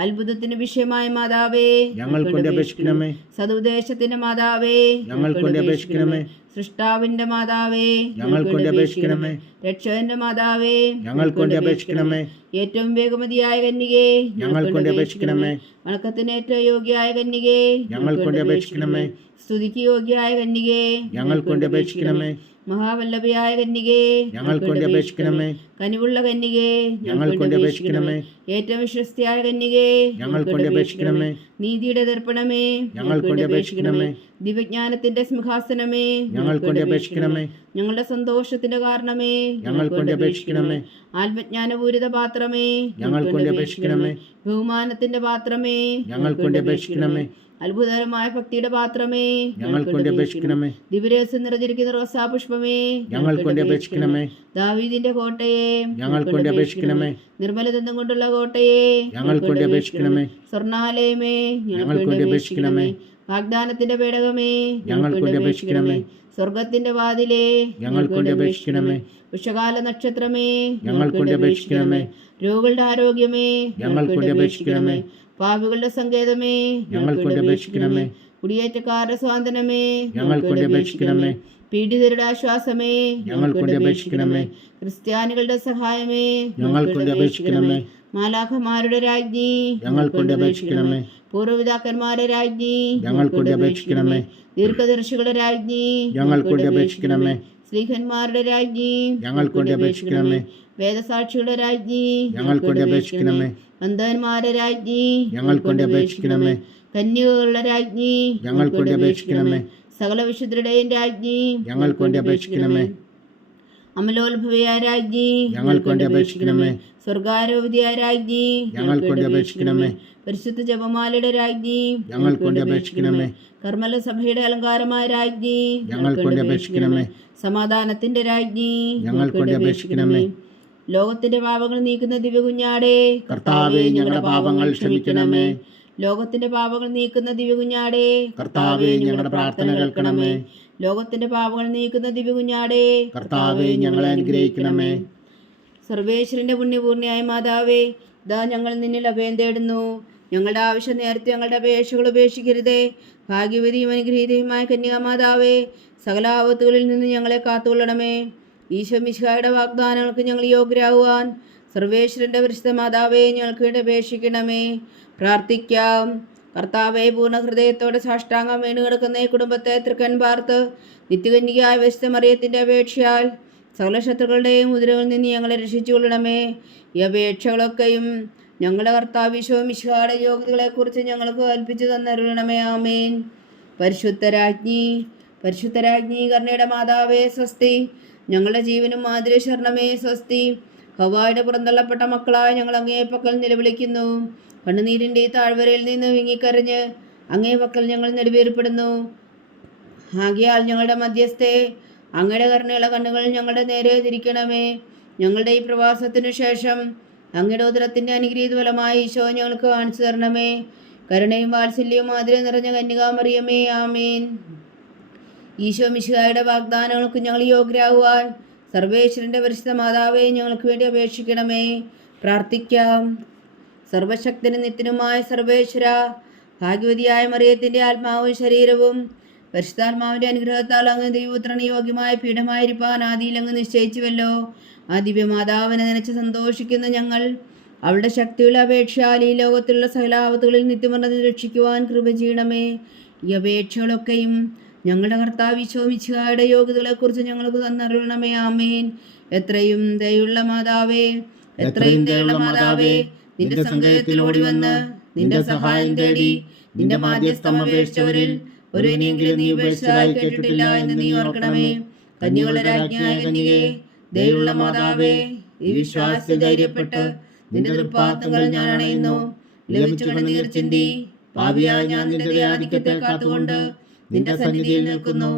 അത്ഭുതത്തിന് വിഷയമായ മാതാവേ, ഞങ്ങൾക്ക് വേണ്ടി അപേക്ഷിക്കണമേ. സതുദ്ദേശത്തിന്റെ മാതാവേ, ഞങ്ങൾക്ക് വേണ്ടി അപേക്ഷിക്കണമേ. സൃഷ്ടാവിന്റെ മാതാവേ, ഞങ്ങൾക്ക് വേണ്ടി അപേക്ഷിക്കണമേ. രക്ഷകന്റെ മാതാവേ, ഞങ്ങൾക്ക് വേണ്ടി അപേക്ഷിക്കണമേ. ഏറ്റവും വേഗമതിയായ കന്യകേ, ഞങ്ങൾക്ക് വേണ്ടി അപേക്ഷിക്കണമേ. വണക്കത്തിന് ഏറ്റവും യോഗ്യയായ കന്യകേ, ഞങ്ങൾക്ക് വേണ്ടി അപേക്ഷിക്കണമേ. സ്തുതിക്ക് യോഗ്യയായ കന്യകേ, ഞങ്ങൾക്ക് വേണ്ടി അപേക്ഷിക്കണമേ. മഹാവല്ലഭയായ കന്യകേ, ഞങ്ങൾക്ക് വേണ്ടി അപേക്ഷിക്കണമേ. കനിവുള്ള കന്യകേ, ഞങ്ങൾക്ക് വേണ്ടി അപേക്ഷിക്കണമേ. ഏറ്റവും വിശ്വസ്തയായ കന്യകേ, ഞങ്ങൾക്ക് വേണ്ടി അപേക്ഷിക്കണമേ. നീതിയുടെ ദർപ്പണമേ, ഞങ്ങൾക്ക് വേണ്ടി അപേക്ഷിക്കണമേ. ദിവ്യജ്ഞാനത്തിന്റെ സിംഹാസനമേ, ഞങ്ങൾക്ക് വേണ്ടി അപേക്ഷിക്കണമേ. ഞങ്ങളുടെ സന്തോഷത്തിന്റെ കാരണമേ ഞങ്ങൾക്ക് വേണ്ടി അപേക്ഷിക്കണമേ. ആത്മജ്ഞാനപൂരിത പാത്രമേ ഞങ്ങൾക്ക് വേണ്ടി അപേക്ഷിക്കണമേ. ബഹുമാനത്തിന്റെ പാത്രമേ ഞങ്ങൾക്ക് വേണ്ടി അപേക്ഷിക്കണമേ. അത്ഭുതകരമായ ഭക്തിയുടെ പാത്രമേ ഞങ്ങൾക്ക് വേണ്ടി അപേക്ഷിക്കണമേ. ദിവരസം നിറഞ്ഞിരിക്കുന്ന റോസാപുഷ്പമേ ഞങ്ങൾക്ക് വേണ്ടി അപേക്ഷിക്കണമേ. ദാവീദിന്റെ കോട്ടയെ ഞങ്ങൾക്ക് വേണ്ടി അപേക്ഷിക്കണമേ. നിർമ്മലദന്തം കൊണ്ടുള്ള കോട്ടയെ ഞങ്ങൾക്ക് വേണ്ടി അപേക്ഷിക്കണമേ. സ്വർണാലയമേ ഞങ്ങൾക്ക് വേണ്ടി അപേക്ഷിക്കണമേ. വാഗ്ദാനത്തിന്റെ പേടകമേ ഞങ്ങൾക്ക് വേണ്ടി അപേക്ഷിക്കണമേ. സ്വർഗത്തിന്റെ വാതിലേ ഞങ്ങൾക്ക് വേണ്ടി അപേക്ഷിക്കണമേ. വൃഷകാല നക്ഷത്രമേ ഞങ്ങൾക്ക് വേണ്ടി അപേക്ഷിക്കണമേ. രോഗികളുടെ ആരോഗ്യമേ ഞങ്ങൾക്ക് വേണ്ടി അപേക്ഷിക്കണമേ. പാപികളുടെ സങ്കേതമേ ഞങ്ങൾക്ക് വേണ്ടി അപേക്ഷിക്കണമേ. കുടിയേറ്റക്കാരുടെ സ്വാതന്ത്ര്യമേ ഞങ്ങൾക്ക് വേണ്ടി അപേക്ഷിക്കണമേ. പീഡിതരുടെ ആശ്വാസമേ ഞങ്ങൾക്ക് വേണ്ടി അപേക്ഷിക്കണമേ. ക്രിസ്ത്യാനികളുടെ സഹായമേ ഞങ്ങൾക്ക് വേണ്ടി അപേക്ഷിക്കണമേ. മാലാഖമാരുടെ രാജ്ഞി ഞങ്ങൾക്ക് വേണ്ടി അപേക്ഷിക്കണമേ. പൂർവ്വപിതാക്കന്മാരുടെ രാജ്ഞി ഞങ്ങൾക്ക് വേണ്ടി അപേക്ഷിക്കണമേ. ദീർഘദർശികളുടെ രാജ്ഞി ഞങ്ങൾക്ക് വേണ്ടി അപേക്ഷിക്കണമേ. സ്ലീഹന്മാരുടെ രാജ്ഞി ഞങ്ങൾക്ക് വേണ്ടി അപേക്ഷിക്കണമേ. വേദസാക്ഷികളുടെ രാജ്ഞി ഞങ്ങൾക്ക് വേണ്ടി അപേക്ഷിക്കണമേ. അന്ധന്മാരുടെ രാജ്ഞി ഞങ്ങൾക്ക് വേണ്ടി അപേക്ഷിക്കണമേ. കന്യകകളുടെ രാജ്ഞി ഞങ്ങൾക്ക് വേണ്ടി അപേക്ഷിക്കണമേ. സകല വിശുദ്ധരുടെയും രാജ്ഞി ഞങ്ങൾക്ക് വേണ്ടി അപേക്ഷിക്കണമേ. അമലോത്ഭവയായ രാജ്ഞി ഞങ്ങൾക്ക് വേണ്ടി അപേക്ഷിക്കണമേ. സ്വർഗാരോപതിയായ രാജ്ഞി ഞങ്ങൾക്ക് വേണ്ടി അപേക്ഷിക്കണമേ. പരിശുദ്ധ ജപമാലയുടെ രാജ്ഞി ഞങ്ങൾക്ക് വേണ്ടി അപേക്ഷിക്കണമേ. കർമ്മല സഭയുടെ അലങ്കാരമായ രാജ്ഞി ഞങ്ങൾക്ക് വേണ്ടി അപേക്ഷിക്കണമേ. സമാധാനത്തിന്റെ രാജ്ഞി ഞങ്ങൾക്ക് വേണ്ടി അപേക്ഷിക്കണമേ. ലോകത്തിന്റെ പാപങ്ങൾ നീക്കുന്ന ദിവ്യകുഞ്ഞാടേ കർത്താവേ, ഞങ്ങളുടെ പാപങ്ങൾ ക്ഷമിക്കണമേ. ലോകത്തിന്റെ പാപങ്ങൾ നീക്കുന്ന ദിവ്യകുഞ്ഞാടേ കർത്താവേ, ഞങ്ങളുടെ പ്രാർത്ഥന കേൾക്കണമേ. ലോകത്തിന്റെ പാപങ്ങൾ നീക്കുന്ന ദിവ്യകുഞ്ഞാടേ കർത്താവേ, ഞങ്ങളെ അനുഗ്രഹിക്കണമേ. സർവേശ്വരന്റെ പുണ്യപൂർണ്ണയായ മാതാവേ, ഇതാ ഞങ്ങൾ നിന്നിൽ അഭയം തേടുന്നു. ഞങ്ങളുടെ ആവശ്യം നേരത്തെ ഞങ്ങളുടെ അപേക്ഷകൾ ഉപേക്ഷിക്കരുതേ. ഭാഗ്യവതിയും അനുഗ്രഹീതയുമായ കന്യാമാതാവേ, സകല ആപത്തുകളിൽ നിന്ന് ഞങ്ങളെ കാത്തുകൊള്ളണമേ. ഈശോ മിശിഹായുടെ വാഗ്ദാനങ്ങൾക്ക് ഞങ്ങൾ യോഗ്യരാകുവാൻ സർവേശ്വരന്റെ പരിശുദ്ധ മാതാവേ, ഞങ്ങൾക്ക് വേണ്ടി അപേക്ഷിക്കണമേ. പ്രാർത്ഥിക്കാം. കർത്താവെ, പൂർണ്ണ ഹൃദയത്തോടെ സാഷ്ടാംഗം വീണ് കിടക്കുന്ന ഈ കുടുംബത്തെ തൃക്കൻ പാർത്ത് നിത്യകന്യകയായ വിശുദ്ധ മറിയത്തിൻ്റെ അപേക്ഷയാൽ സകല ശത്രുക്കളുടെയും മുദ്രകളിൽ നിന്ന് ഞങ്ങളെ രക്ഷിച്ചുകൊള്ളണമേ. ഈ അപേക്ഷകളൊക്കെയും ഞങ്ങളുടെ കർത്താവ് ഈശോ മിശിഹായുടെ യോഗ്യതകളെക്കുറിച്ച് ഞങ്ങൾക്ക് കൽപ്പിച്ചു തന്നരുളണമേ. ആമേൻ. പരിശുദ്ധരാജ്ഞി കരുണയുടെ മാതാവേ സ്വസ്തി. ഞങ്ങളുടെ ജീവനും മാതിരി ശരണമേ സ്വസ്തി. ഹവ്വായുടെ പുറന്തള്ളപ്പെട്ട മക്കളായ ഞങ്ങൾ അങ്ങേ പക്കൽ നിലവിളിക്കുന്നു. കണ്ണുനീരിൻ്റെ ഈ താഴ്വരയിൽ നിന്ന് വിങ്ങിക്കരഞ്ഞ് അങ്ങേ പക്കൽ ഞങ്ങൾ നെടുവേർപ്പെടുന്നു. ആകയാൽ ഞങ്ങളുടെ മധ്യസ്ഥെ, അങ്ങയുടെ കരുണയുള്ള കണ്ണുകൾ ഞങ്ങളുടെ നേരെ തിരിക്കണമേ. ഞങ്ങളുടെ ഈ പ്രവാസത്തിനു ശേഷം അങ്ങയുടെ ഉദരത്തിൻ്റെ അനുഗ്രഹീത ഫലമായി ഈശോ ഞങ്ങൾക്ക് കാണിച്ചു തരണമേ. കരുണയും വാത്സല്യവും മാതിരി നിറഞ്ഞ കന്യകാമറിയമേ, ആമേൻ. ഈശോ മിശിഹായുടെ വാഗ്ദാനങ്ങൾക്ക് ഞങ്ങൾ യോഗ്യരാകുവാൻ സർവേശ്വരൻ്റെ പരിശുദ്ധ മാതാവേ, ഞങ്ങൾക്ക് വേണ്ടി അപേക്ഷിക്കണമേ. പ്രാർത്ഥിക്കാം. സർവശക്തനും നിത്യനുമായ സർവേശ്വര, ഭാഗ്യവതിയായ മറിയത്തിൻ്റെ ആത്മാവും ശരീരവും പരിശുദ്ധാത്മാവിൻ്റെ അനുഗ്രഹത്താൽ അങ്ങ് ദൈവപുത്രന് യോഗ്യമായ പീഠമായിരിക്കാൻ ആദിയിൽ അങ്ങ് നിശ്ചയിച്ചുവല്ലോ. ആ ദിവ്യമാതാവിനെ നനച്ച് സന്തോഷിക്കുന്ന ഞങ്ങൾ അവളുടെ ശക്തിയുള്ള അപേക്ഷയാൽ ഈ ലോകത്തിലുള്ള സകലാപത്തുകളിൽ നിത്യമർന്ന് രക്ഷിക്കുവാൻ കൃപ ചെയ്യണമേ. ഈ അപേക്ഷകളൊക്കെയും ഞങ്ങളുടെ കർത്താവ് ഈശോ മിശിഹായുടെ യോഗ്യതകളെക്കുറിച്ച് ഞങ്ങൾക്ക് തന്നരുളണമേ. ആമേൻ. എത്രയും ദയുള്ള മാതാവേ, നിന്റെ സങ്കേതത്തിൽ ഓടി വന്ന് നിന്റെ സഹായം തേടി നിന്റെ മാധ്യസ്ഥം അപേക്ഷിച്ചവരിൽ ഒരുവനെങ്കിലും നീ ഉപേക്ഷിച്ചതായി കേട്ടിട്ടില്ല എന്ന് നീ ഓർക്കണമേ. കന്യകളുടെ രാജ്ഞിയായ കന്യകേ, ദയുള്ള മാതാവേ, ഈ വിശ്വാസത്തിൽ ധൈര്യപ്പെട്ട് നിന്റെ തൃപ്പാദങ്ങൾ ഞാൻ അണയുന്നു. ലഭിച്ചു കണ്ണുനീർ ചിന്തി പാപിയായ ഞാൻ നിന്റെ ദയാധിക്യത്തെ കാത്തുകൊണ്ട് നിന്റെ സന്നിധിയിൽ നിൽക്കുന്നു.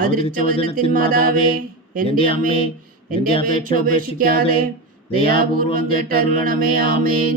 ആദരിച്ച വചനത്തിൻ മാതാവേ, എൻ്റെ അമ്മേ, എൻ്റെ അപേക്ഷ ഉപേക്ഷിക്കാതെ ദയാപൂർവം കേട്ടരുളണമേ. ആമേൻ.